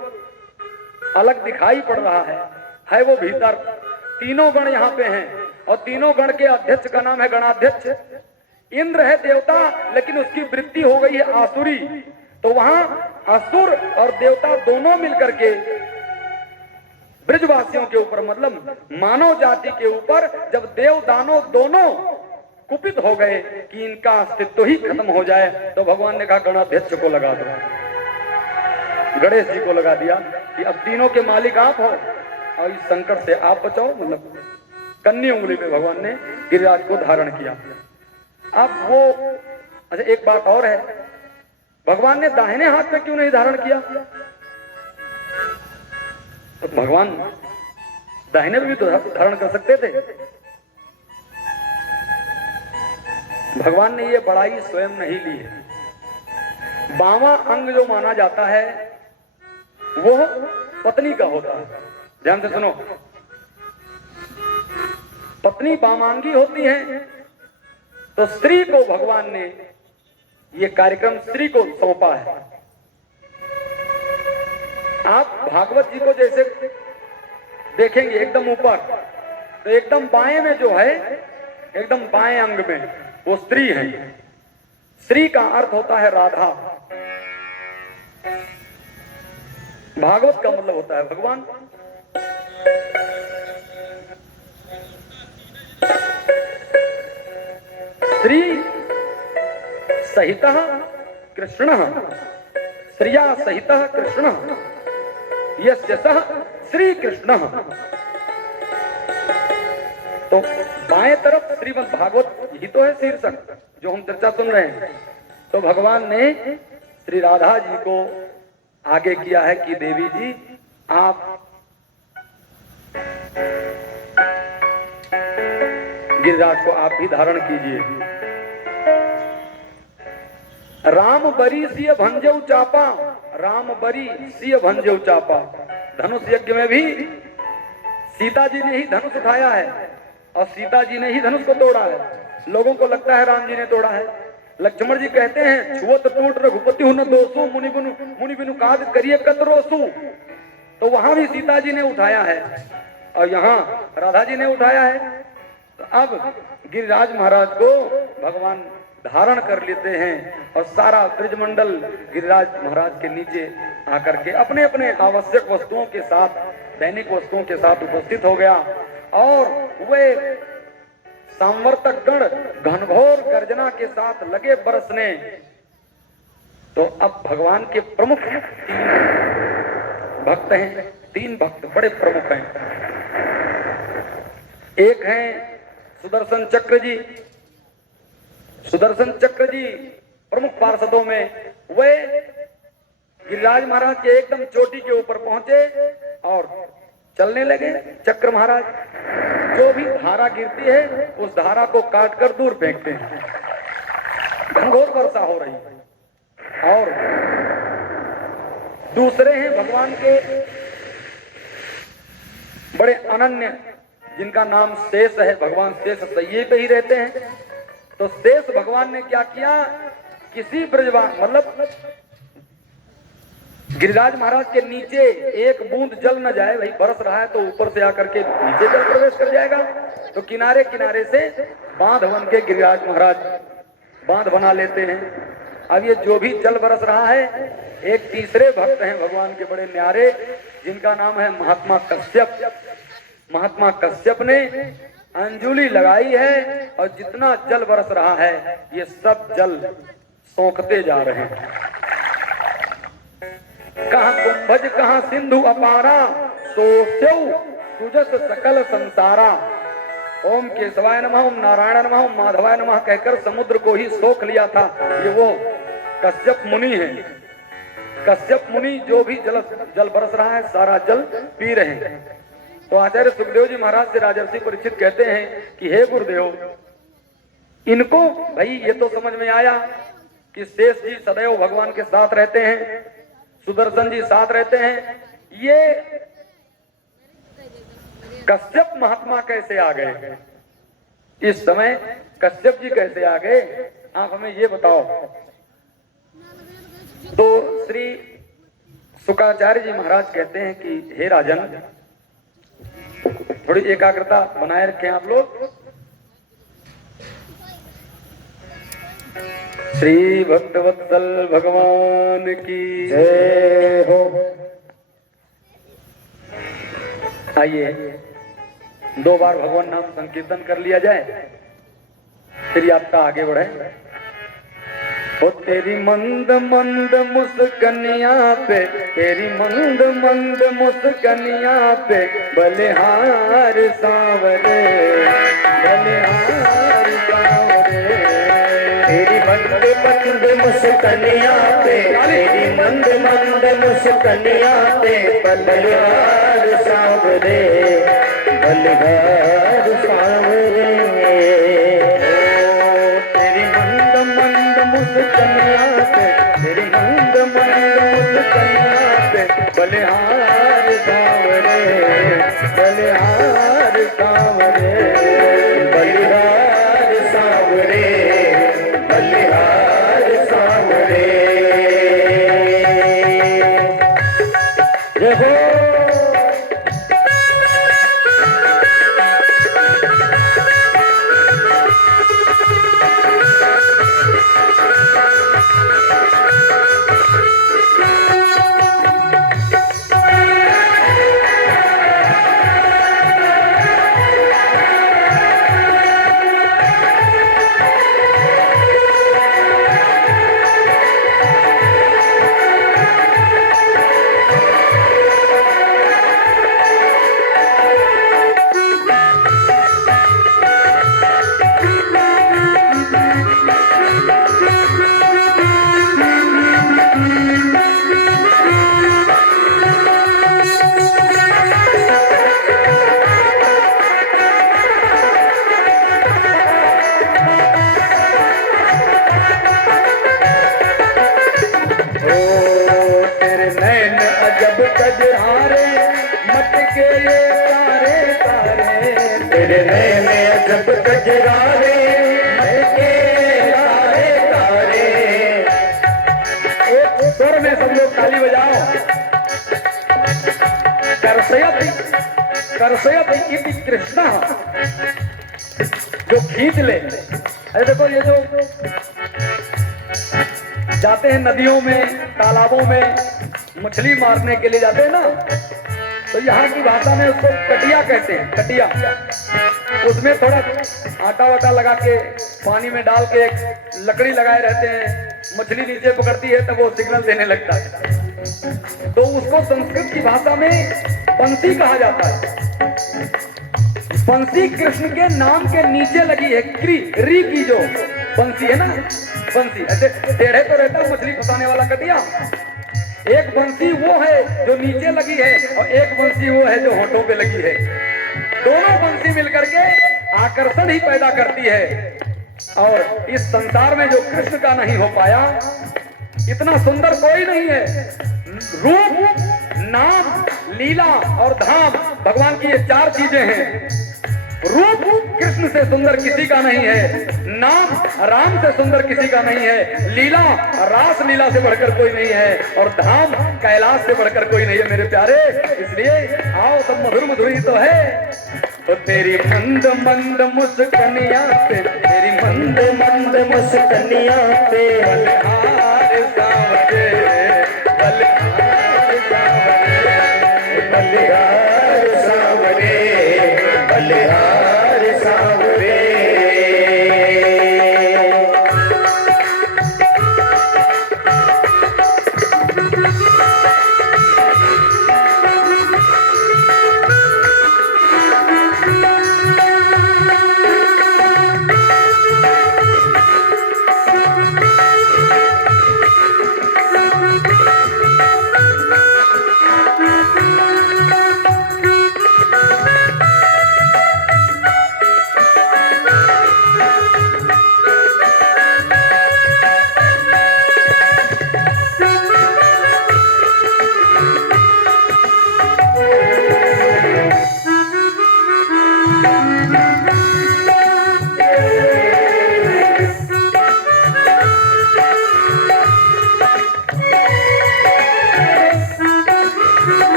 अलग दिखाई पड़ रहा है वो भीतर। तीनों गण यहाँ पे हैं, और तीनों गण के अध्यक्ष का नाम है गणाध्यक्ष। इंद्र है देवता, लेकिन उसकी वृत्ति हो गई है आसुरी। तो वहां असुर और देवता दोनों मिलकर के ब्रजवासियों के ऊपर, मतलब मानव जाति के ऊपर, जब देव दानव दोनों कुपित हो गए कि इनका अस्तित्व ही खत्म हो जाए, तो भगवान ने कहा गणाध्यक्ष को लगा दो, गणेश जी को लगा दिया कि अब तीनों के मालिक आप हो और इस संकट से आप बचाओ। मतलब कन्नी उंगली पे भगवान ने गिरिराज को धारण किया। अब वो, अच्छा एक बात और है, भगवान ने दाहिने हाथ में क्यों नहीं धारण किया? तो भगवान दाहिने में भी तो धारण कर सकते थे। भगवान ने ये बड़ाई स्वयं नहीं ली है। बावां अंग जो माना जाता है वो पत्नी का होता है। ध्यान से सुनो, पत्नी बामांगी होती है, तो स्त्री को भगवान ने ये कार्यक्रम स्त्री को सौंपा है। आप भागवत जी को जैसे देखेंगे एकदम ऊपर, तो एकदम बाएं में जो है, एकदम बाएं अंग में वो स्त्री है। स्त्री का अर्थ होता है राधा। भागवत का मतलब होता है भगवान। श्री सहितः कृष्णः, श्रिया सहितः कृष्णः, यस्य सः श्री कृष्णः। तो बाएं तरफ श्रीमद् भागवत ही तो है शीर्षक जो हम चर्चा सुन रहे हैं। तो भगवान ने श्री राधा जी को आगे किया है कि देवी जी आप गिरिराज को आप ही धारण कीजिए। राम बरी सिय भंजऊ चापा, राम बरी सिय भंजऊ चापा। धनुष यज्ञ में भी सीता जी ने ही धनुष उठाया है और सीता जी ने ही धनुष को तोड़ा है। लोगों को लगता है राम जी ने तोड़ा है। लक्ष्मण जी कहते हैं छुअत टूट रघुपति हुन दोसु, मुनि बिनु काज करिए कतरोसु। तो वहां भी सीता जी ने उठाया है और यहाँ राधा जी ने उठाया है। तो अब गिरिराज महाराज को भगवान धारण कर लेते हैं और सारा ब्रजमंडल गिरिराज महाराज के नीचे आकर के अपने अपने आवश्यक वस्तुओं के साथ, दैनिक वस्तुओं के साथ उपस्थित हो गया। और वे सांवर्तक गण घनघोर गर्जना के साथ लगे बरसने। तो अब भगवान के प्रमुख भक्त हैं, 3 भक्त बड़े प्रमुख हैं। एक हैं सुदर्शन चक्र जी। सुदर्शन चक्र जी प्रमुख पार्षदों में वे गिरिराज महाराज के एकदम चोटी के ऊपर पहुंचे और चलने लगे। चक्र महाराज जो भी धारा गिरती है उस धारा को काट कर दूर फेंकते हैं। घनघोर वर्षा हो रही है। और दूसरे हैं भगवान के बड़े अनन्य, जिनका नाम शेष है। भगवान शेष सैये पे ही रहते हैं। तो शेष भगवान ने क्या किया, किसी ब्रजवान मतलब गिरिराज महाराज के नीचे एक बूंद जल न जाए, भाई बरस रहा है तो ऊपर से आकर के नीचे जल प्रवेश कर जाएगा। तो किनारे किनारे से बांध बन के गिरिराज महाराज बांध बना लेते हैं। अब ये जो भी जल बरस रहा है, एक तीसरे भक्त हैं भगवान के बड़े न्यारे, जिनका नाम है महात्मा कश्यप। महात्मा कश्यप ने अंजुली लगाई है और जितना जल बरस रहा है ये सब जल सोखते जा रहे हैं। कहाँ कुंभज कहाँ सिंधु अपारा, सोस्यौ सुजस सकल संसारा। ओम केशवाय नमः, ओम नारायण नमः, ओम माधवाय नमः कहकर समुद्र को ही सोख लिया था। ये वो कश्यप मुनि है। कश्यप मुनि जो भी जल बरस रहा है सारा जल पी रहे हैं। तो आचार्य सुखदेव जी महाराज से राजर्षि परीक्षित कहते हैं कि हे गुरुदेव, इनको भाई ये तो समझ में आया कि शेष जी सदैव भगवान के साथ रहते हैं, सुदर्शन जी साथ रहते हैं। ये कश्यप महात्मा कैसे आ गए, इस समय कश्यप जी कैसे आ गए, आप हमें ये बताओ। तो श्री शुक्राचार्य जी महाराज कहते हैं कि हे राजन, थोड़ी एकाग्रता बनाए रखें आप लोग। श्री भक्तवत्सल भगवान की जय हो। आइए 2 बार भगवान नाम संकीर्तन कर लिया जाए, फिर यात्रा आगे बढ़े। ओ तेरी मंद मंद मुस्कनिया पे, तेरी मंद मंद मुस्कनिया पे बलिहार सांवरे, बलिहार सांवरे। तेरी मंद मंद मुस्कनिया पे, तेरी मंद मंद मुस्कनिया पे बलिहार सांवरे, बलिहार सांवरे। मुस्कनिया पे, तेरी मंद मंद मुस्कनिया पे बलिहार सांवरे, बलिहार सांवरे, बलिहार सांवरे, बलिहार सांवरे। जय हो। कृष्णा जो खींच ले। अरे देखो, ये जो जाते हैं नदियों में, तालाबों में मछली मारने के लिए जाते हैं ना, तो यहाँ की भाषा में उसको कटिया कहते हैं। कटिया, उसमें थोड़ा आटा वाटा लगा के पानी में डाल के एक लकड़ी लगाए रहते हैं, मछली नीचे पकड़ती है तब वो सिग्नल देने लगता है। तो उसको संस्कृत की भाषा में बंसी कहा जाता है। बंसी कृष्ण के नाम के नीचे लगी है, री की जो बंसी है ना, बंसी ऐसे टेढ़े तो रहता है मछली फंसाने वाला कटिया। एक बंसी वो है जो नीचे लगी है और एक बंसी वो है जो होठों पे लगी है। दोनों बंसी मिलकर के आकर्षण ही पैदा करती है। और इस संसार में जो कृष्ण का नहीं हो पाया, इतना सुंदर कोई नहीं है। रूप, नाम, लीला और धाम भगवान की ये चार चीजें हैं। रूप कृष्ण से सुंदर किसी का नहीं है, नाम राम से सुंदर किसी का नहीं है, लीला रास लीला से बढ़कर कोई नहीं है, और धाम कैलाश से बढ़कर कोई नहीं है मेरे प्यारे। इसलिए आओ सब मधुर मधुरी तो है। तो तेरी मंद मंद मुस्कनिया पे, तेरी मंद मंद मुस्कनिया पे बलिहार सावरे, बलिहार सावरे, बलिहार सावरे, बलिहार सावरे।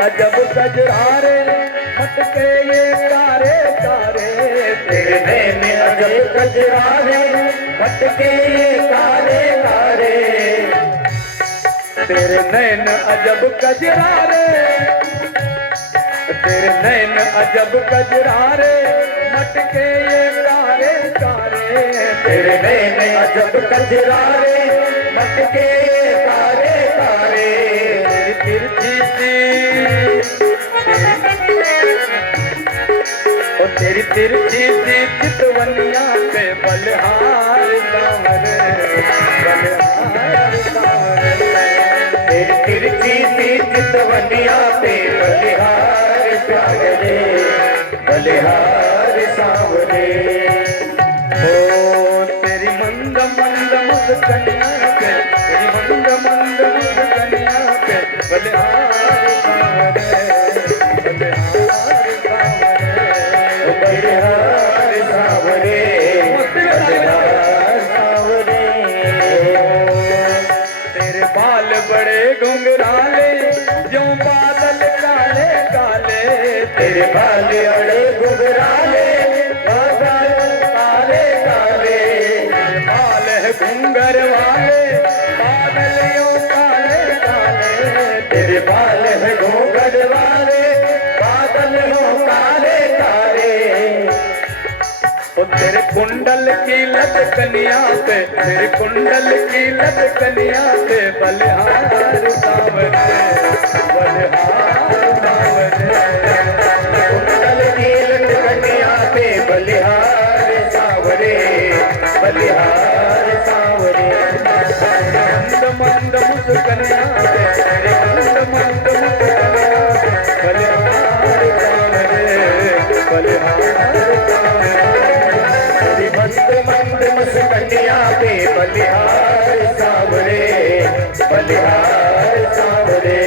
अजब कजरारे मटके ये कारे कारे, तेरे नैन अजब कजरारे मटके ये कारे कारे, तेरे नैन अजब कजरारे, तेरे नैन अजब कजरारे मटके ये कारे कारे, तेरे नैन अजब कजरारे मटके ये कारे कारे। तिरछी सी ओ तेरी तिरछी सी चितवनिया पे बलिहार सावरे, बलिहार सावरे, तेरी तिरछी सी चितवनिया पे बलिहार सावरे, बलिहार सावरे। ओ तेरी मंद मंद मुस्कनिया पे, तेरी मंद मंद मुस्कनिया पे बलिहार सावरे, बलिहार सावरे, बलिहार सावरे, बलिहार सावरे। तेरे बाल बड़े घुंघराले जो बादल काले काले, तेरे बाल बड़े घुंघराले बादल काले काले, बाल है घुंघर वाले बादल यूं काले काले, तेरे बाल है घुंघर वाले बादल यूं काले काले। ओ तेरे कुंडल की लटकनिया पे, तेरे कुंडल की लटकनिया पे बलिहार सावरे, बलिहार सावरे, कुंडल की लटकनिया पे बलिहार सावरे, बलिहार सावरे। मंद मंद मुस्कनिया पे, तेरे मंद मंद मुस्कनिया पे बलिहार सावरे, बलिहार सावरे, मंद मंद मुस्कनिया पे बलिहार सावरे, बलिहार सावरे।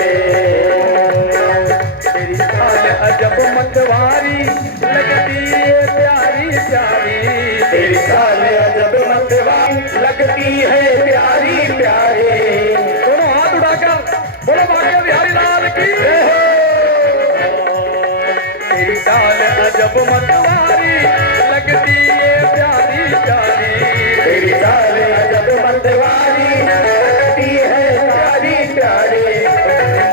तेरी चाल अजब मतवारी लगती है प्यारी प्यारी, तेरी चाल अजब मतवारी लगती है प्यारी प्यारी। दोनों हाथ उठाकर बोलो बाके बिहारी लाल की। तेरी चाल अजब मतवारी लगती है प्यारी प्यारी, तेरी चाल अजब मतवारी लगती है प्यारी प्यारी।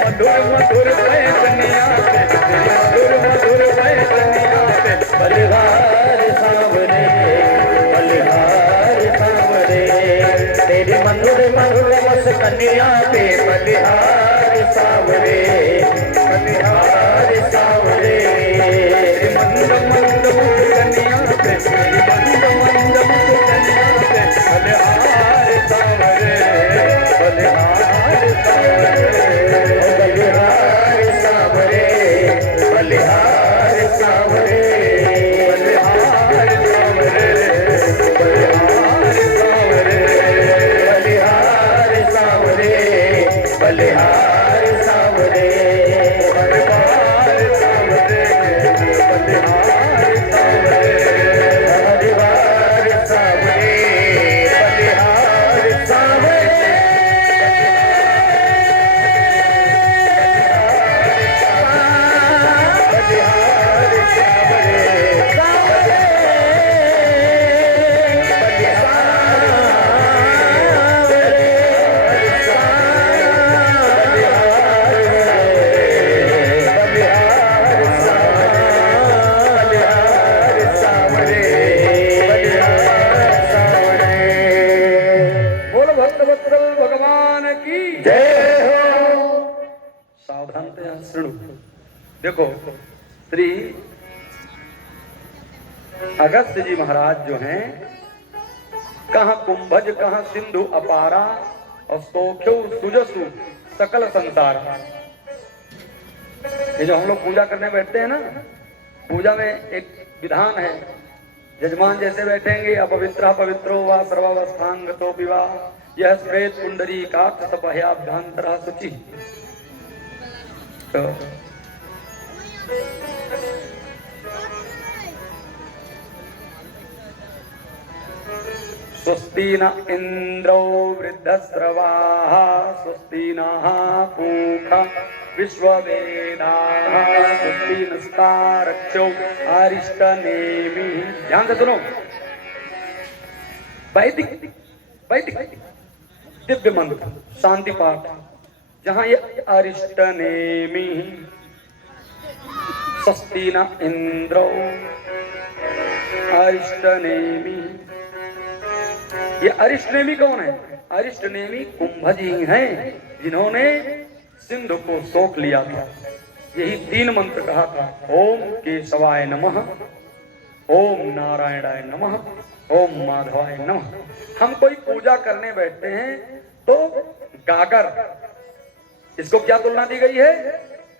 मधुर मधुर पैतनिया पे, तेरी मधुर मधुर पैतनिया पे बलिहार सावरे, बलिहार सावरे, तेरी मधुर कन्या पे बलिहार सावरे, बलिहार सावरे। मंद मंद मुख कन्या पे, मंद मंद मुख कन्या पे बलिहार सावरे, बलिहार सावरे, बलिहार सावरे, बलिहार सावरे, बलिहार सावरे, बलिहार सावरे, बलिहार सावरे, बलिहार सावरे, बलिहार सावरे, बलिहार सावरे, हरिवार सावरे, बलिहार सावरे, बलिहार बोल भक्तवत्सल भगवान की जय हो। सावधानतया सुनो। देखो श्री अगस्त्य जी महाराज जो हैं, कहाँ कुंभज कहाँ सिंधु अपारा और सोख्यो सुजसु सकल संसार। ये जो हम लोग पूजा करने बैठते हैं ना, पूजा में एक विधान है, यजमान जैसे बैठेंगे अपवित्र पवित्रो व सर्वावस्थांगतो विवाह यह श्वेत कुंडरी काक्ष तपह्याभ्यंतरः शुचि। तो स्वस्ति न इंद्रो वृद्धस्रवाः स्वस्ति नः पूषा विश्ववेदाः स्वस्ति नस्तारक्षो अरिष्टनेमिः। ध्यान से सुनो, वैदिक वैदिक दिव्य मंत्र शांति पाठ, जहाँ ये अरिष्टनेमिः स्वस्ति न इंद्रो अरिष्टनेमिः। ये अरिष्टनेमी कौन है? अरिष्टनेमी कुंभजी हैं, जिन्होंने सिंधु को सोख लिया था। यही 3 मंत्र कहा था, ओम केशवाय नमः, ओम नारायणाय नमः, ओम माधवाय नमः। हम कोई पूजा करने बैठते हैं तो गागर, इसको क्या तुलना दी गई है?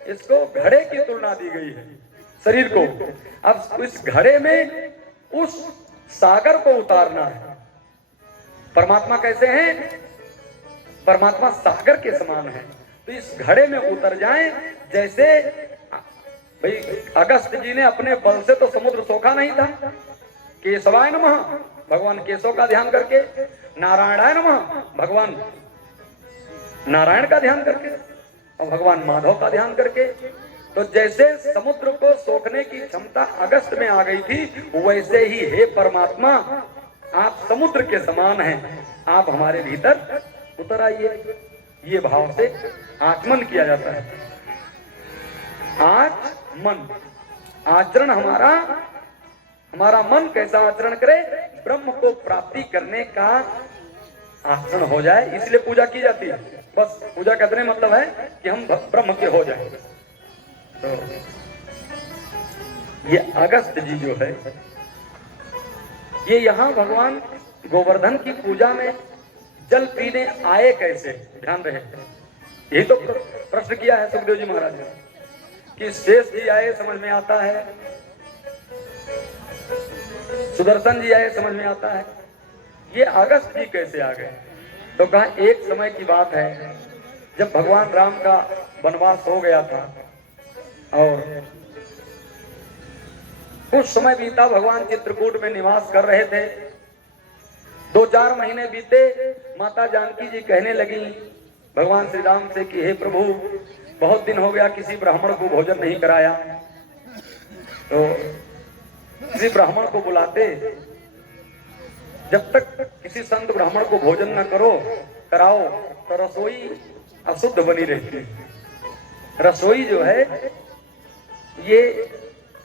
इसको घड़े की तुलना दी गई है शरीर को। अब इस घड़े में उस सागर को उतारना है। परमात्मा कैसे हैं? परमात्मा सागर के समान है। तो इस घड़े में उतर जाएं, जैसे भाई अगस्त्य जी ने अपने बल से तो समुद्र सोखा नहीं था। केशवाय नमः, भगवान केशव का ध्यान करके, नारायणाय नमः, भगवान नारायण का ध्यान करके, और भगवान माधव का ध्यान करके। तो जैसे समुद्र को सोखने की क्षमता अगस्त में आ गई थी, वैसे ही हे परमात्मा, आप समुद्र के समान हैं, आप हमारे भीतर उतर आइए। ये भाव से आचमन किया जाता है। आचमन, आचरण हमारा मन कैसा आचरण करे? ब्रह्म को प्राप्ति करने का आचरण हो जाए, इसलिए पूजा की जाती है। बस पूजा का इतने मतलब है कि हम ब्रह्म के हो जाए। तो ये अगस्त्य जी जो है, ये यहाँ भगवान गोवर्धन की पूजा में जल पीने आए कैसे? ध्यान रहे, यही तो प्रश्न किया है सुखदेव जी महाराज ने कि शेष जी आए समझ में आता है, सुदर्शन जी आए समझ में आता है, ये अगस्त्य जी कैसे आ गए? तो कहा एक समय की बात है, जब भगवान राम का वनवास हो गया था और कुछ समय बीता, भगवान चित्रकूट में निवास कर रहे थे। 2-4 महीने बीते, माता जानकी जी कहने लगी भगवान श्री राम से कि हे प्रभु, बहुत दिन हो गया किसी ब्राह्मण को भोजन नहीं कराया, तो किसी ब्राह्मण को बुलाते। जब तक किसी संत ब्राह्मण को भोजन न कराओ तो रसोई अशुद्ध बनी रहती है। रसोई जो है ये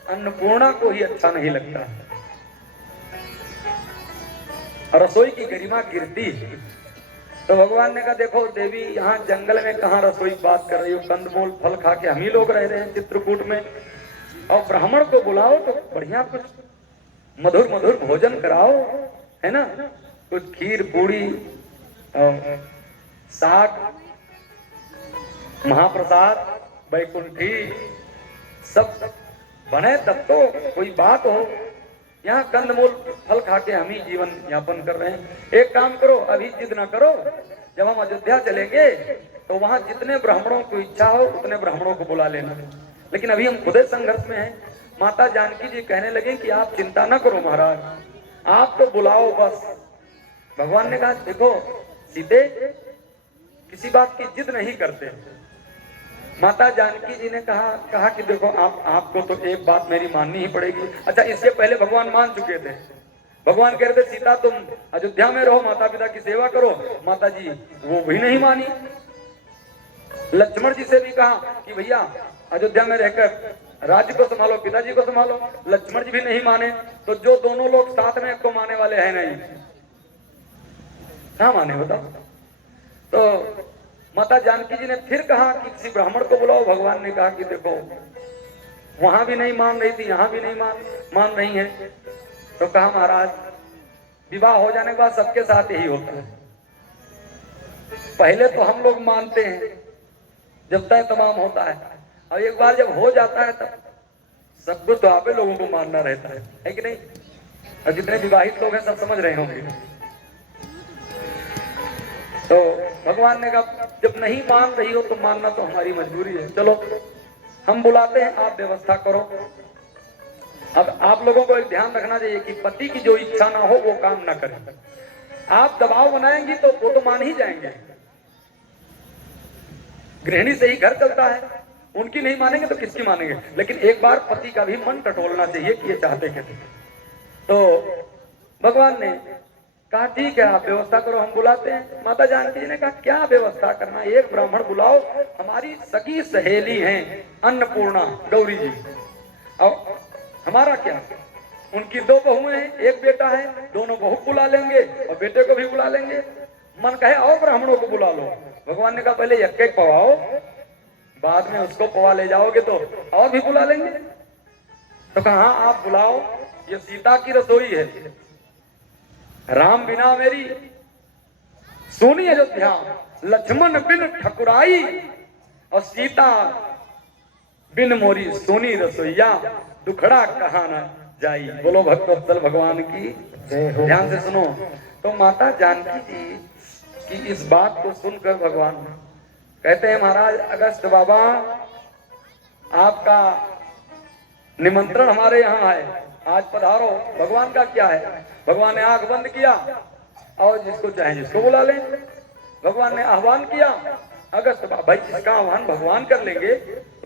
अन्नपूर्णा को ही अच्छा नहीं लगता, रसोई की गरिमा गिरती है। तो भगवान ने कहा देखो देवी, यहाँ जंगल में कहाँ रसोई बात कर रही हो, कंदमूल फल खा के हम ही लोग रह रहे हैं चित्रकूट में, और ब्राह्मण को बुलाओ तो बढ़िया कुछ मधुर मधुर भोजन कराओ, है ना, कुछ खीर पूड़ी और साग महाप्रसाद बैकुंठी सब बने तब तो कोई बात हो। यहाँ कंदमूल फल खा के हम ही जीवन यापन कर रहे हैं। एक काम करो, अभी जिद ना करो, जब हम अयोध्या चलेंगे तो वहां जितने ब्राह्मणों को इच्छा हो उतने ब्राह्मणों को बुला लेना, लेकिन अभी हम खुद संघर्ष में हैं। माता जानकी जी कहने लगे कि आप चिंता ना करो महाराज, आप तो बुलाओ बस। भगवान ने कहा देखो सीते, किसी बात की जिद नहीं करते। माता जानकी जी ने कहा कि देखो आपको तो एक बात मेरी माननी ही पड़ेगी। अच्छा, इससे पहले भगवान मान चुके थे। भगवान कह रहे थे सीता तुम अयोध्या में रहो, माता पिता की सेवा करो। माता जी वो भी नहीं मानी। लक्ष्मण जी से भी कहा कि भैया अयोध्या में रहकर राज्य को संभालो, पिताजी को संभालो। लक्ष्मण जी भी नहीं माने। तो जो दोनों लोग साथ में को मानने वाले हैं नहीं, क्या माने बताओ। तो माता जानकी जी ने फिर कहा कि किसी ब्राह्मण को बुलाओ। भगवान ने कहा कि देखो वहां भी नहीं मान रही थी, यहाँ भी नहीं मान रही है। तो कहा महाराज विवाह हो जाने के बाद सबके साथ यही होता है, पहले तो हम लोग मानते हैं जब तय तमाम होता है, और एक बार जब हो जाता है तब सब कुछ तो आप लोगों को मानना रहता है कि नहीं। और जितने विवाहित लोग हैं सब समझ रहे होंगे। तो भगवान ने कहा जब नहीं मान रही हो तो मानना तो हमारी मजबूरी है, चलो हम बुलाते हैं, आप व्यवस्था करो। अब आप लोगों को एक ध्यान रखना चाहिए कि पति की जो इच्छा ना हो वो काम ना करें। आप दबाव बनाएंगी तो वो तो मान ही जाएंगे। गृहिणी से ही घर चलता है, उनकी नहीं मानेंगे तो किसकी मानेंगे। लेकिन एक बार पति का भी मन टटोलना चाहिए कि ये चाहते क्या। तो भगवान ने कहा ठीक है आप व्यवस्था करो, हम बुलाते हैं। माता जानकी जी ने कहा क्या व्यवस्था करना, एक ब्राह्मण बुलाओ, हमारी सगी सहेली हैं अन्नपूर्णा गौरी जी, और हमारा क्या, उनकी 2 बहुएं हैं, 1 बेटा है, दोनों बहू बुला लेंगे और बेटे को भी बुला लेंगे। मन कहे और ब्राह्मणों को बुला लो। भगवान ने कहा पहले एक पवाओ, बाद में उसको पवा ले जाओगे तो और भी बुला लेंगे। तो कहा हाँ आप बुलाओ, ये सीता की रसोई है। राम बिना मेरी सोनी अयोध्या, लक्ष्मण बिन ठकुराई, और सीता बिन मोरी सोनी रसोईया, दुखड़ा कहा न जाई। बोलो भक्तवत्सल भगवान की ध्यान से सुनो। तो माता जानकी जी की इस बात को सुनकर भगवान कहते हैं महाराज अगस्त बाबा आपका निमंत्रण हमारे यहाँ है, आज पधारो। भगवान का क्या है, भगवान ने आंख बंद किया और जिसको चाहे जिसको बुला लें। भगवान ने आह्वान किया अगस्त बाबा, भाई जिसका आह्वान भगवान कर लेंगे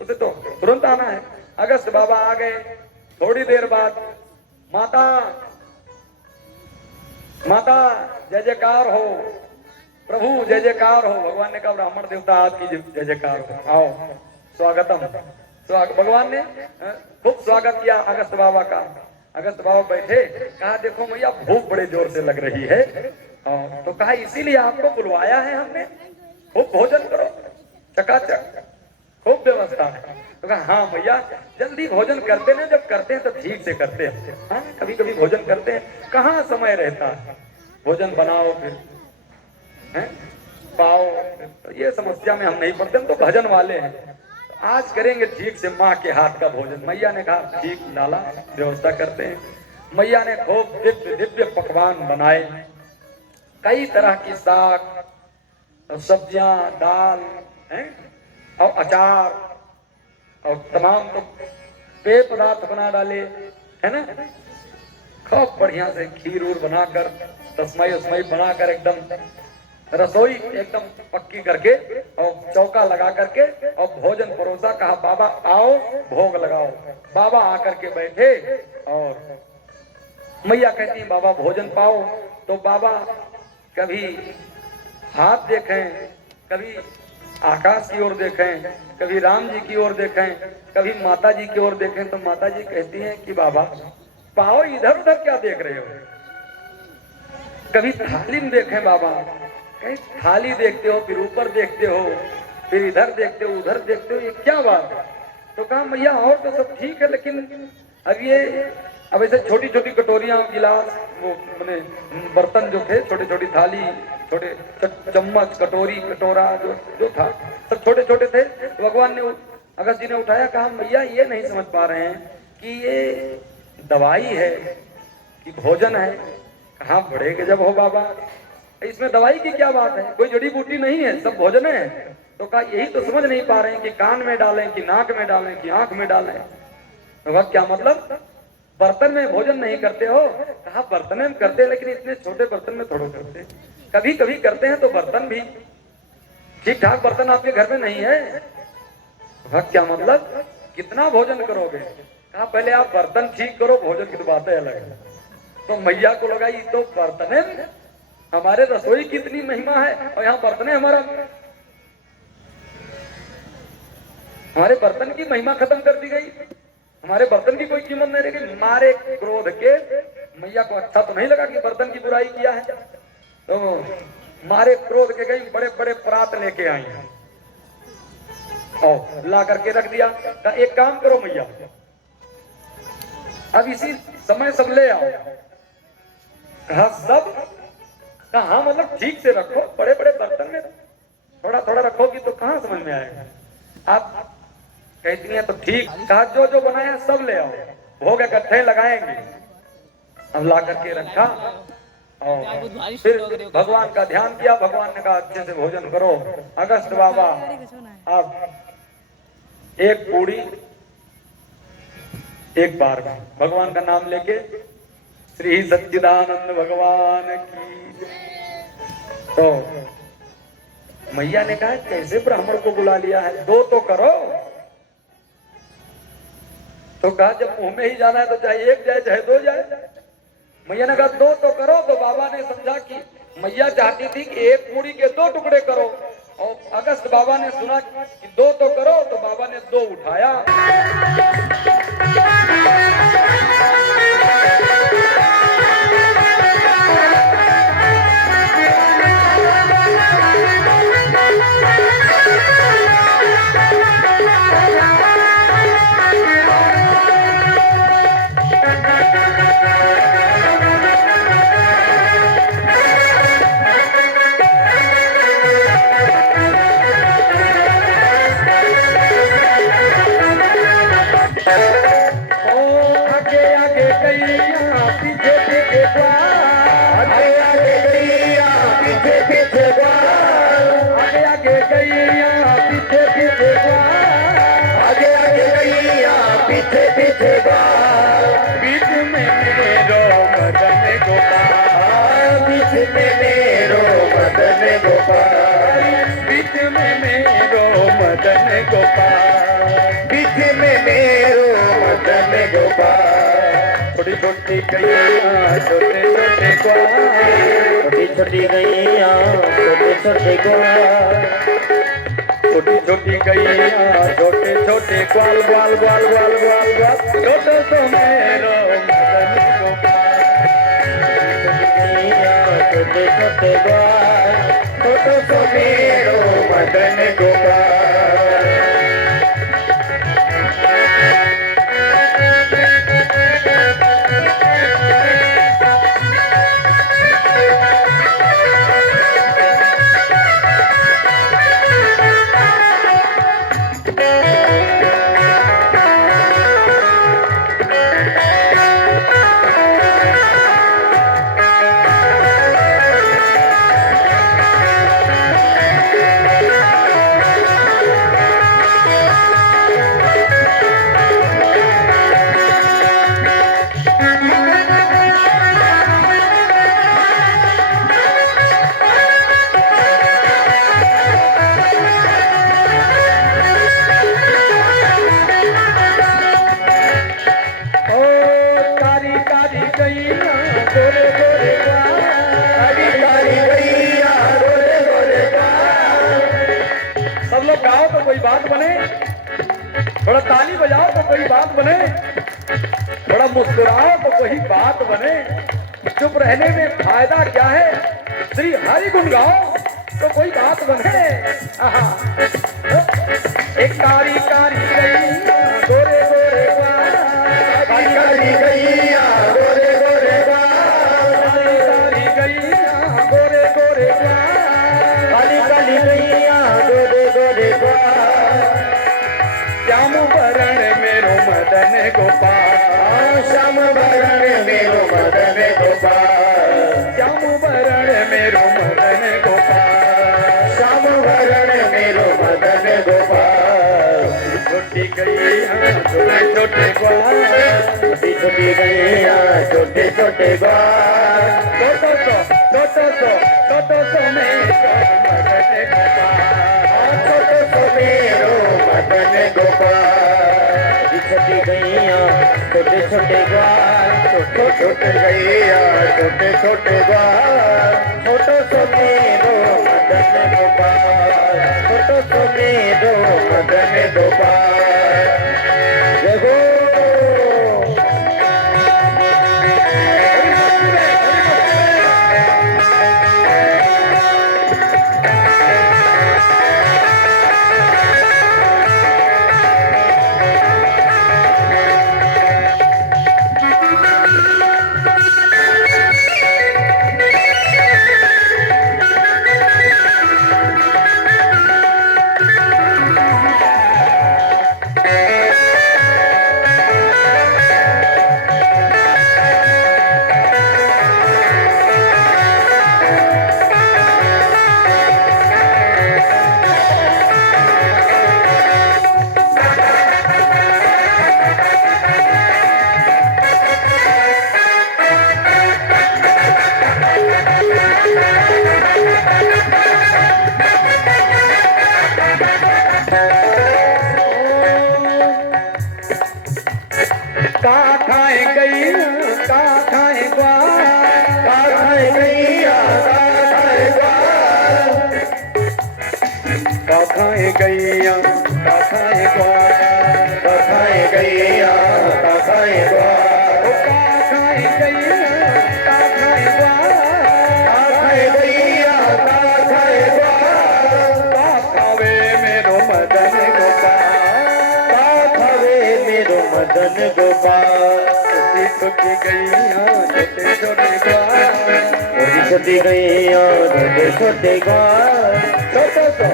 उसे तो तुरंत आना है। अगस्त बाबा आ गए। थोड़ी देर बाद माता माता जय जयकार हो, प्रभु जय जयकार हो। भगवान ने कहा ब्राह्मण देवता आपकी जय जयकार हो, आओ स्वागतम। स्वागत भगवान ने खूब स्वागत किया अगस्त बाबा का। अगस्त बाबा बैठे, कहा देखो मैया भूख बड़े जोर से लग रही है, तो कहा इसीलिए आपको बुलवाया है हमने, खूब भोजन करो, चकाचक खूब व्यवस्था है। तो कहा हाँ भैया जल्दी भोजन करते ना, जब करते हैं तो ठीक से करते हैं, हाँ कभी कभी भोजन करते हैं, कहाँ समय रहता है, भोजन बनाओ फिर हैं पाओ। तो ये समस्या में हम नहीं पड़ते, हम तो भजन वाले हैं। तो आज करेंगे ठीक से माँ के हाथ का भोजन। मैया ने कहा ठीक लाला व्यवस्था करते हैं। मैया ने खूब दिव्य दिव्य पकवान बनाए, कई तरह की साग और सब्जियां, दाल हैं और अचार और तमाम तो पेय पदार्थ बना डाले, है ना। खूब बढ़िया से खीर उर बनाकर, तस्मई उसमई बनाकर, एकदम रसोई एकदम पक्की करके और चौका लगा करके और भोजन परोसा। कहा बाबा आओ भोग लगाओ। बाबा आकर के बैठे और मैया कहती हैं बाबा भोजन पाओ। तो बाबा कभी हाथ देखें, कभी आकाश की ओर देखें, कभी राम जी की ओर देखें, कभी माता जी की ओर देखें। तो माता जी कहती हैं कि बाबा पाओ इधर उधर क्या देख रहे हो। कभी थाली में देखें बाबा, कहीं थाली देखते हो, फिर ऊपर देखते हो, फिर इधर देखते हो, उधर देखते हो, ये क्या बात है? तो कहा मैया और तो सब ठीक है, लेकिन अब ऐसे छोटी छोटी कटोरियां, गिलास, वो मैंने बर्तन जो थे, छोटी छोटी थाली, छोटे चम्मच, कटोरी, कटोरा जो जो था, सब छोटे छोटे थे। तो भगवान ने, अगस्त जी ने उठाया, कहा मैया ये नहीं समझ पा रहे हैं कि ये दवाई है कि भोजन है। कहा बड़े गजब हो बाबा, इसमें दवाई की क्या बात है? कोई जड़ी बूटी नहीं है, सब भोजन है। तो कहा यही तो समझ नहीं पा रहे हैं कि कान में डालें कि नाक में डालें कि आंख में डालें। तो वह क्या मतलब, बर्तन में भोजन नहीं करते हो? कहा बर्तन में करते हैं, लेकिन इतने छोटे बर्तन में थोड़ा करते, कभी कभी करते हैं। तो बर्तन भी ठीक ठाक बर्तन आपके घर में नहीं है? वह क्या मतलब, कितना भोजन करोगे? कहा पहले आप बर्तन ठीक करो, भोजन की तो बातें अलग है। तो मैया को लगा ये तो बर्तन, हमारे रसोई की इतनी महिमा है और यहाँ बर्तन हमारे बर्तन की महिमा खत्म कर दी गई, हमारे बर्तन की कोई कीमत नहीं रह गई। मारे क्रोध के मैया को अच्छा तो नहीं लगा कि बर्तन की बुराई किया है, तो मारे क्रोध के गई, बड़े बड़े परात लेके आई और ला करके रख दिया। कहा एक काम करो मैया, अब इसी समय सब ले आओ। कहा सब? कहा हाँ, मतलब ठीक से रखो, बड़े बड़े बर्तन में थोड़ा थोड़ा रखोगी तो कहाँ समझ में आएगा। आप कहती हैं तो ठीक। कहा जो जो बनाया सब ले आओ, भोग इकट्ठे लगाएंगे। अब ला करके रखा और फिर भगवान का ध्यान किया। भगवान ने कहा अच्छे से भोजन करो। अगस्त बाबा अब एक पूड़ी एक बार में भगवान का नाम लेके, श्री सच्चिदानंद भगवान की। तो मैया ने कहा कैसे ब्राह्मण को बुला लिया है, दो तो करो। तो कहा जब मुंह में ही जाना है तो चाहे एक जाए चाहे दो जाए। मैया ने कहा दो तो करो। तो बाबा ने समझा कि मैया चाहती थी कि एक पूरी के दो टुकड़े करो, और अगस्त बाबा ने सुना कि दो तो करो, तो बाबा ने दो उठाया। बीच में मेरो मदन गोपाल, बीच में मेरो मदन गोपाल, बीच में मेरो मदन गोपाल, बीच में मेरो मदन गोपाल। छोटी छोटी गैया छोटे छोटे ग्वाल, छोटी छोटी गैया छोटे छोटे ग्वाल, छोटी छोटी गैया छोटे छोटे ग्वाल ग्वाल ग्वाल ग्वाल ग्वाल ग्वाल, छोटो तो मेरो मदन गोपाल। छोटे छोटे ग्वाल, छोटो तो मेरो मदन गोपाल। बात बने, थोड़ा ताली बजाओ तो कोई बात बने, थोड़ा मुस्कुराओ तो कोई बात बने। चुप रहने में फायदा क्या है? श्री हरि गुण गाओ। तो कोई बात बने। आहा, एक कारी कारी गैया गोरे गोरे ग्वाल, काली काली गैया गोरे गोरे ग्वाल, काली काली गैया गोरे गोरे ग्वाल, काली काली गैया गोरे गोरे ग्वाल, श्याम वरण मेरो मदन गोपाल, श्याम वरण मेरो मदन गोपाल, श्याम वरण मेरो मदन गोपाल, श्याम वरण मेरो मदन गोपाल, छोटी गैया छोटे छोटे ग्वाल, छोटी छोटी गैया छोटे छोटे ग्वाल, तो मेरो मदन गोपाल, छोटो सो मेरो मदन गोपाल, छोटी गैया छोटे छोटे ग्वाल, छोटे छोटे गैया छोटे छोटे ग्वाल, छोटो सो मेरो मदन गोपाल, छोटो सो मेरो मदन गोपाल। जय हो। का खाए गैया का खाए ग्वाल, का खाए गैया का खाए ग्वाल, का खाए गैया का खाए ग्वाल, का खाए गैया का खाए ग्वाल, का खाए गैया का खाए ग्वाल, का खाए गैया का खाए ग्वाल, का खावे मेरो मदन गोपाल, का खावे मेरो मदन गोपाल, छोटी गैया छोटे छोटे ग्वाल, छोटी छोटी गैया छोटे छोटे ग्वाल, छोटो सो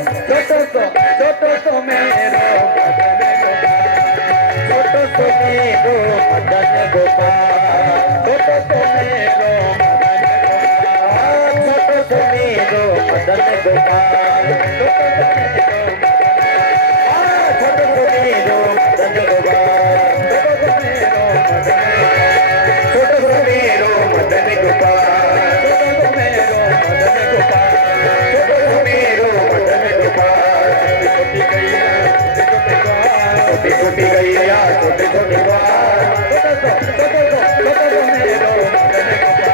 मेरो मदन गोपाल, छोटो सो मेरो मदन गोपाल, छोटो सो मेरो मदन गोपाल, छोटो सो मेरो मदन गोपाल, छोटो सो मेरो मदन गोपाल, छोटो सो मेरो मदन गोपाल, छोटो सो मेरो मदन गोपाल, छोटी छोटी गैया छोटे छोटे ग्वाल, छोटो सो मेरो मदन गोपाल,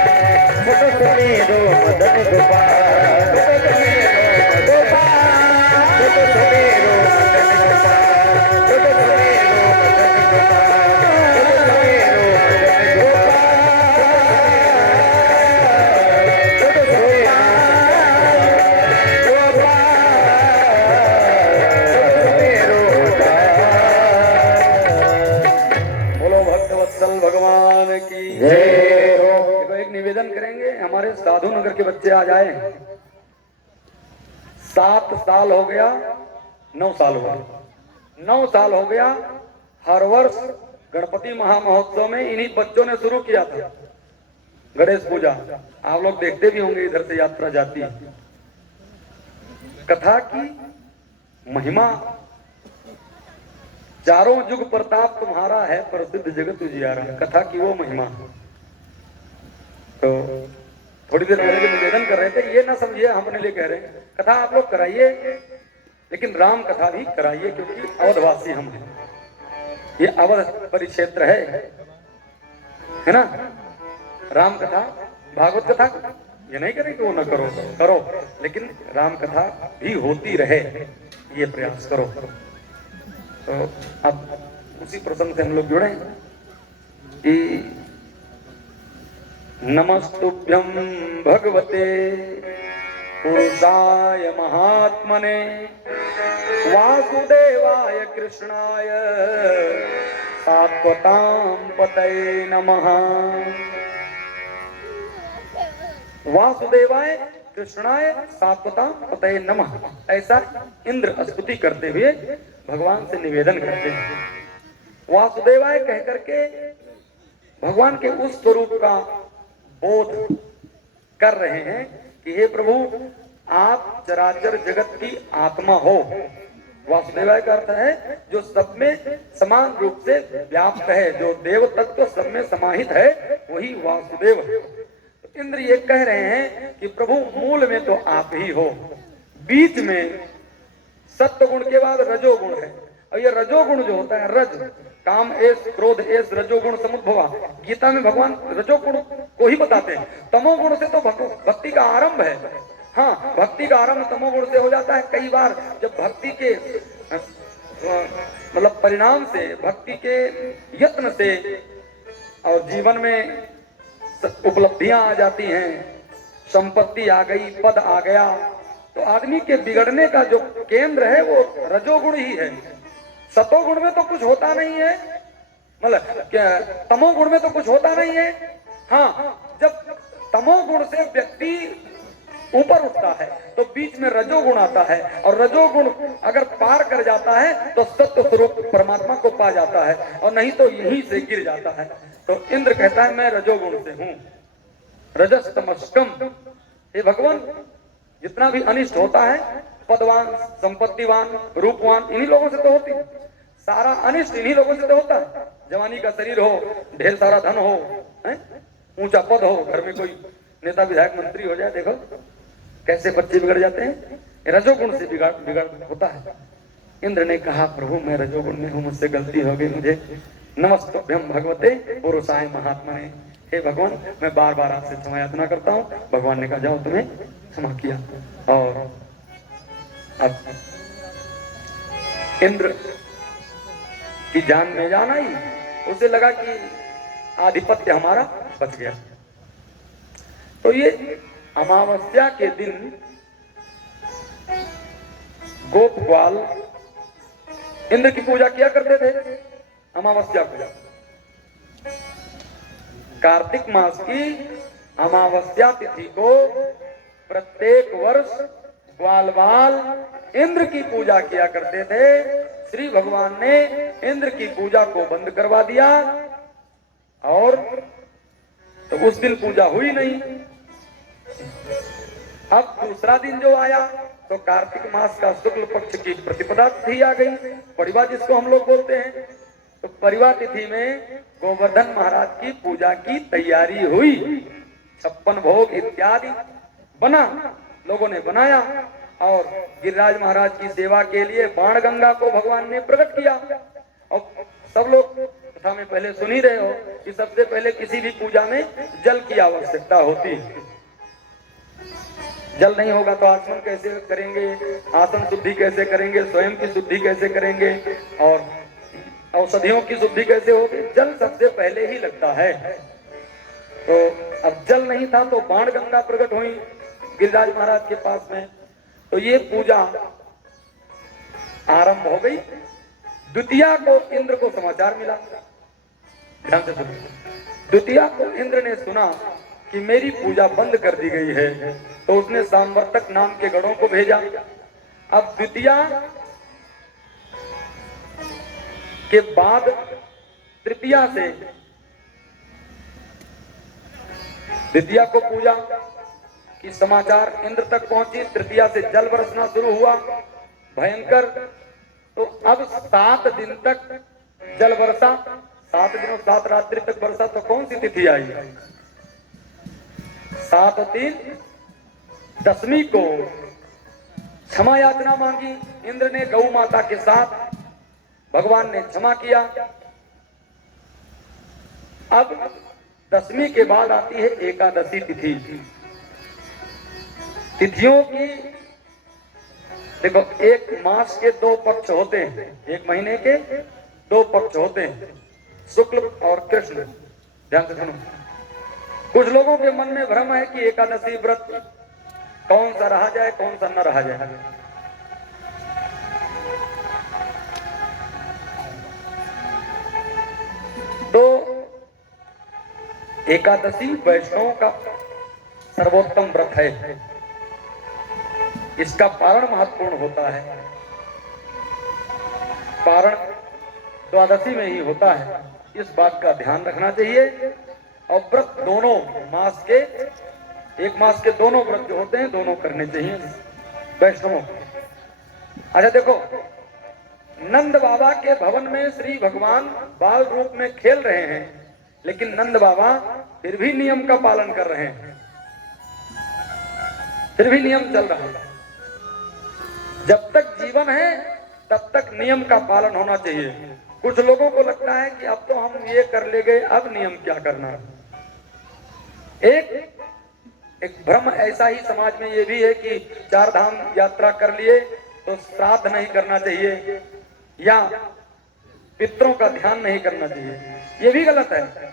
छोटो सो मेरो मदन गोपाल, छोटो सो मेरो मदन गोपाल, छोटो सो मेरो मदन गोपाल, छोटो सो मेरो बोलो भक्तवत्सल भगवान की जय हो। देखो एक निवेदन करेंगे, हमारे साधु नगर के बच्चे आ जाए। 7 साल हो गया, 9 साल हुआ, 9 साल हो गया। हर वर्ष गणपति महामहोत्सव में इन्हीं बच्चों ने शुरू किया था गणेश पूजा। आप लोग देखते भी होंगे, इधर से यात्रा जाती है। कथा की महिमा, चारों युग प्रताप तुम्हारा है, प्रसिद्ध जगत उजियारा, कथा की वो महिमा। तो थोड़ी देर पहले जो निवेदन कर रहे थे, ये ना समझिए हम अपने लिए कह रहे हैं, कथा आप लोग कराइए, लेकिन राम कथा भी कराइए, क्योंकि अवधवासी हम हैं, ये अवध परिक्षेत्र है ना। राम कथा भागवत कथा ये नहीं करें कि वो न करो, करो, लेकिन राम कथा भी होती रहे, ये प्रयास करो। तो अब उसी प्रसंग से हम लोग जुड़े कि नमस्तुभ्यं भगवते पुरुषाय महात्मने वासुदेवाय कृष्णाय सात्वतां पतये नमः। वासुदेवाय कृष्णाय सात्वतां पतये नमः, ऐसा इंद्र स्तुति करते हुए भगवान से निवेदन करते हैं। वासुदेवाय कह करके भगवान के उस स्वरूप का बोध कर रहे हैं कि हे प्रभु, आप चराचर जगत की आत्मा हो। वासुदेवाय का अर्थ है जो सब में समान रूप से व्याप्त है, जो देव तत्व सब में समाहित है, वही वासुदेव है। तो इंद्र ये कह रहे हैं कि प्रभु, मूल में तो आप ही हो, बीच में सत्व गुण के बाद रजोगुण है, और ये रजोगुण जो होता है, रज काम एस क्रोध एस रजोगुण समुद्भवा, गीता में भगवान रजोगुण को ही बताते हैं। तमोगुण से तो भक्ति का आरंभ है। हाँ, भक्ति का आरंभ तमोगुण से हो जाता है। कई बार जब भक्ति के मतलब परिणाम से, भक्ति के यत्न से और जीवन में उपलब्धियां आ जाती हैं, संपत्ति आ गई, पद आ गया, तो आदमी के बिगड़ने का जो केंद्र है वो रजोगुण ही है। सतोगुण में तो कुछ होता नहीं है, मतलब क्या, तमोगुण में तो कुछ होता नहीं है। हाँ, जब तमोगुण से व्यक्ति ऊपर उठता है तो बीच में रजोगुण आता है, और रजोगुण अगर पार कर जाता है तो सत्य स्वरूप परमात्मा को पा जाता है, और नहीं तो यहीं से गिर जाता है। तो इंद्र कहता है मैं रजोगुण से हूं, रजस्तमस्कम। हे भगवान, जितना भी अनिष्ट होता है, पदवान, संपत्तिवान, रूपवान, इन्हीं लोगों से तो होती है। सारा अनिष्ट इन्हीं लोगों से तो होता है। जवानी का शरीर हो, ढेर सारा धन हो, ऊंचा पद हो, घर में कोई नेता विधायक मंत्री हो जाए, देखो कैसे बच्चे बिगड़ जाते हैं, रजोगुण से बिगड़ होता है। इंद्र ने कहा प्रभु, मैं रजोगुण में हूं, मुझसे गलती हो गई, मुझे नमस्तुभ्यं भगवते पुरुषाय महात्मने। हे भगवान, मैं बार बार आपसे क्षमा याचना करता हूँ। भगवान ने कहा जाओ, तुम्हें क्षमा किया। और अब इंद्र की जान में जान आई, उसे लगा कि आधिपत्य हमारा बच गया। तो ये अमावस्या के दिन गोप ग्वाल इंद्र की पूजा किया करते थे। अमावस्या पूजा कार्तिक मास की अमावस्या तिथि को प्रत्येक वर्ष ग्वालवाल इंद्र की पूजा किया करते थे। श्री भगवान ने इंद्र की पूजा को बंद करवा दिया, और तो उस दिन पूजा हुई नहीं। अब दूसरा दिन जो आया तो कार्तिक मास का शुक्ल पक्ष की प्रतिपदा तिथि आ गई, परिवा जिसको हम लोग बोलते हैं। तो परिवा तिथि में गोवर्धन महाराज की पूजा की तैयारी हुई, 56 भोग इत्यादि बना, लोगों ने बनाया, और गिरिराज महाराज की सेवा के लिए बाण गंगा को भगवान ने प्रकट किया। और सब लोग कथा में पहले सुन ही रहे हो कि सबसे पहले किसी भी पूजा में जल की आवश्यकता होती है। जल नहीं होगा तो आचमन कैसे करेंगे, आसन शुद्धि कैसे करेंगे, स्वयं की शुद्धि कैसे करेंगे, और औषधियों की शुद्धि कैसे होगी, जल सबसे पहले ही लगता है। तो अब जल नहीं था तो बाण गंगा प्रकट हुई गिरिराज महाराज के पास में। तो ये पूजा आरंभ हो गई। द्वितीया को इंद्र को समाचार मिला, ध्यान से सुनो। द्वितीया को इंद्र ने सुना कि मेरी पूजा बंद कर दी गई है, तो उसने सांवर्तक नाम के गणों को भेजा। अब द्वितीया के बाद तृतीया से, द्वितीया को पूजा की समाचार इंद्र तक पहुंची, तृतीया से जल बरसना शुरू हुआ भयंकर। तो अब 7 दिन तक जल बरसा, 7 दिनों 7 रात्रि तक बरसा। तो कौन सी तिथि आई? 7 और 3 दसवीं को क्षमा याचना मांगी इंद्र ने गौ माता के साथ, भगवान ने क्षमा किया। अब दसवीं के बाद आती है एकादशी तिथि। तिथियों की देखो, एक मास के 2 पक्ष होते हैं, एक महीने के 2 पक्ष होते हैं, शुक्ल और कृष्ण। ध्यान से सुनो। कुछ लोगों के मन में भ्रम है कि एकादशी व्रत कौन सा रहा जाए, कौन सा न रहा जाए। तो एकादशी वैष्णवों का सर्वोत्तम व्रत है, इसका पारण महत्वपूर्ण होता है। पारण द्वादशी में ही होता है, इस बात का ध्यान रखना चाहिए। और व्रत दोनों मास के, एक मास के दोनों व्रत जो होते हैं दोनों करने चाहिए वैष्णवों को। अच्छा देखो, नंद बाबा के भवन में श्री भगवान बाल रूप में खेल रहे हैं, लेकिन नंद बाबा फिर भी नियम का पालन कर रहे हैं, फिर भी नियम चल रहा है। जब तक जीवन है तब तक नियम का पालन होना चाहिए। कुछ लोगों को लगता है कि अब तो हम ये कर ले गए, अब नियम क्या करना। एक भ्रम ऐसा ही समाज में ये भी है कि चार धाम यात्रा कर लिए तो श्राद्ध नहीं करना चाहिए या पितरों का ध्यान नहीं करना चाहिए, ये भी गलत है।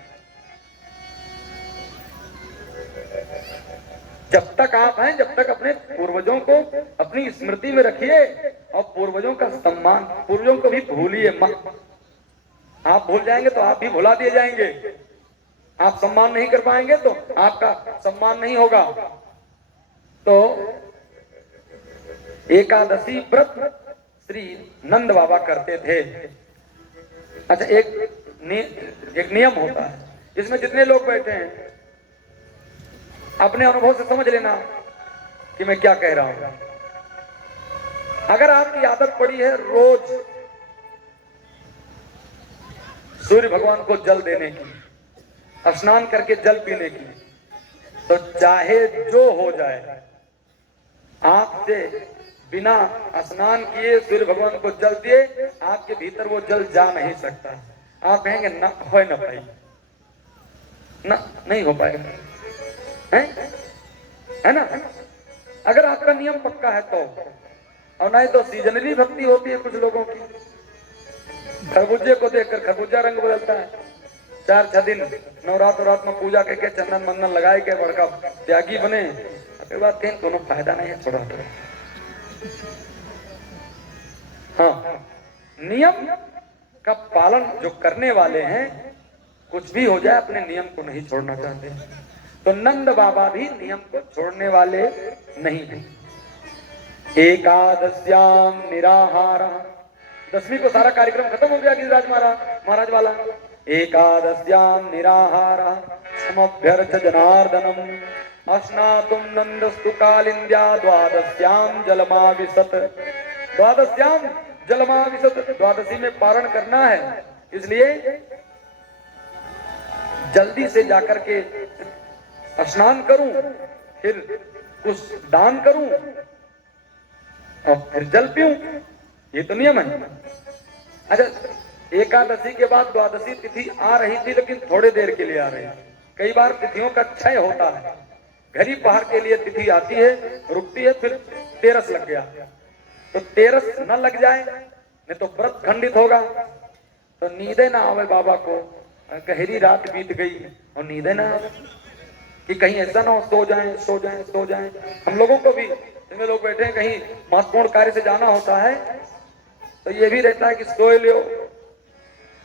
जब तक आप हैं, जब तक अपने पूर्वजों को अपनी स्मृति में रखिए और पूर्वजों का सम्मान, पूर्वजों को भी भूलिए मत। आप भूल जाएंगे तो आप भी भुला दिए जाएंगे। आप सम्मान नहीं कर पाएंगे तो आपका सम्मान नहीं होगा। तो एकादशी व्रत श्री नंद बाबा करते थे। अच्छा, एक नियम होता है, इसमें जितने लोग बैठे हैं अपने अनुभव से समझ लेना कि मैं क्या कह रहा हूं। अगर आपकी आदत पड़ी है रोज सूर्य भगवान को जल देने की, स्नान करके जल पीने की, तो चाहे जो हो जाए, आपसे बिना स्नान किए सूर्य भगवान को जल दिए आपके भीतर वो जल जा नहीं सकता। आप कहेंगे ना हो ना भाई, ना नहीं हो पाएगा, है ना। अगर आपका नियम पक्का है तो, और नहीं तो सीजनली भक्ति होती है कुछ लोगों की। खरबूजे को देखकर खरबूजा रंग बदलता है। 4-6 दिन नवरात्र में पूजा करके चंदन मंदन लगाए के बड़का त्यागी बने, फिर बात कहीं दोनों फायदा नहीं है, छोड़ा। हाँ, नियम का पालन जो करने वाले हैं, कुछ भी हो जाए अपने नियम को नहीं छोड़ना चाहते। तो नंद बाबा भी नियम को छोड़ने वाले नहीं थे। एकादश्याम निराहार, 10वीं को सारा कार्यक्रम खत्म हो गया गिरिराज महाराज वाला। एकादश्याम निराहार समभ्यर्थ जनार्दनम अस्नातुम नंदस्तु कालिंद्या द्वादश्याम जलमाविशत। द्वादश्याम जलमाविशत, द्वादशी में पारण करना है, इसलिए जल्दी से जाकर के स्नान करूं, फिर कुछ दान करूं और फिर जल पीऊं, ये तो नियम है। अच्छा, एकादशी के बाद द्वादशी तिथि आ रही थी, लेकिन थोड़े देर के लिए आ रही है। कई बार तिथियों का क्षय होता है, घड़ी पहाड़ के लिए तिथि आती है, रुकती है, फिर तेरस लग गया, तो तेरस न लग जाए नहीं तो व्रत खंडित होगा। तो नींदे ना आवे बाबा को, गहरी रात बीत गई और नींदे ना आवे कि कहीं ऐसा ना हो सो जाएं सो जाएं सो जाएं। हम लोगों को भी, इसमें लोग बैठे हैं, कहीं महत्वपूर्ण कार्य से जाना होता है तो ये भी रहता है कि सोए लो,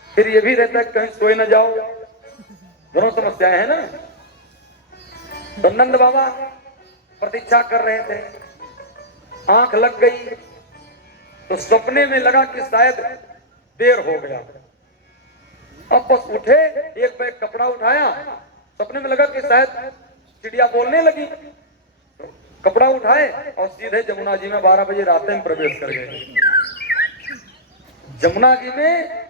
फिर ये भी रहता है कि कहीं सोए ना जाओ। दोनों समस्याएं हैं ना। तो नंद बाबा प्रतीक्षा कर रहे थे, आंख लग गई तो सपने में लगा कि शायद देर हो गया। अब बस उठे, एक बैग कपड़ा उठाया, सपने में लगा कि शायद चिड़िया बोलने लगी, तो कपड़ा उठाए और सीधे जमुना जी में 12 बजे रात में प्रवेश कर गए। जमुना जी में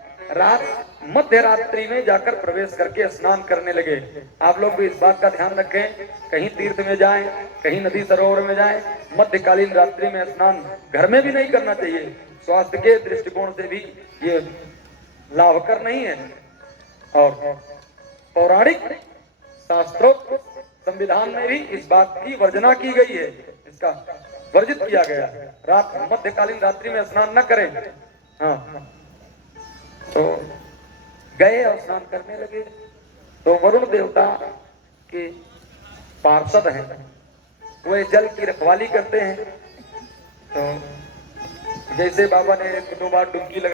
मध्य रात्रि में जाकर प्रवेश करके स्नान करने लगे। आप लोग भी इस बात का ध्यान रखें, कहीं तीर्थ में जाएं, कहीं नदी सरोवर में जाएं, मध्यकालीन रात्रि में स्नान घर में भी नहीं करना चाहिए। स्वास्थ्य के दृष्टिकोण से भी ये लाभकर नहीं है। और पौराणिक शास्त्रोक्त संविधान में भी इस बात की वर्जना की गई है, इसका वर्जित किया गया। रात मध्यकालीन रात्रि में स्नान न करें। हाँ, तो गए और स्नान करने लगे। तो वरुण देवता के पार्षद हैं, वे जल की रखवाली करते हैं। तो जैसे बाबा ने 2 बार डुबकी लगा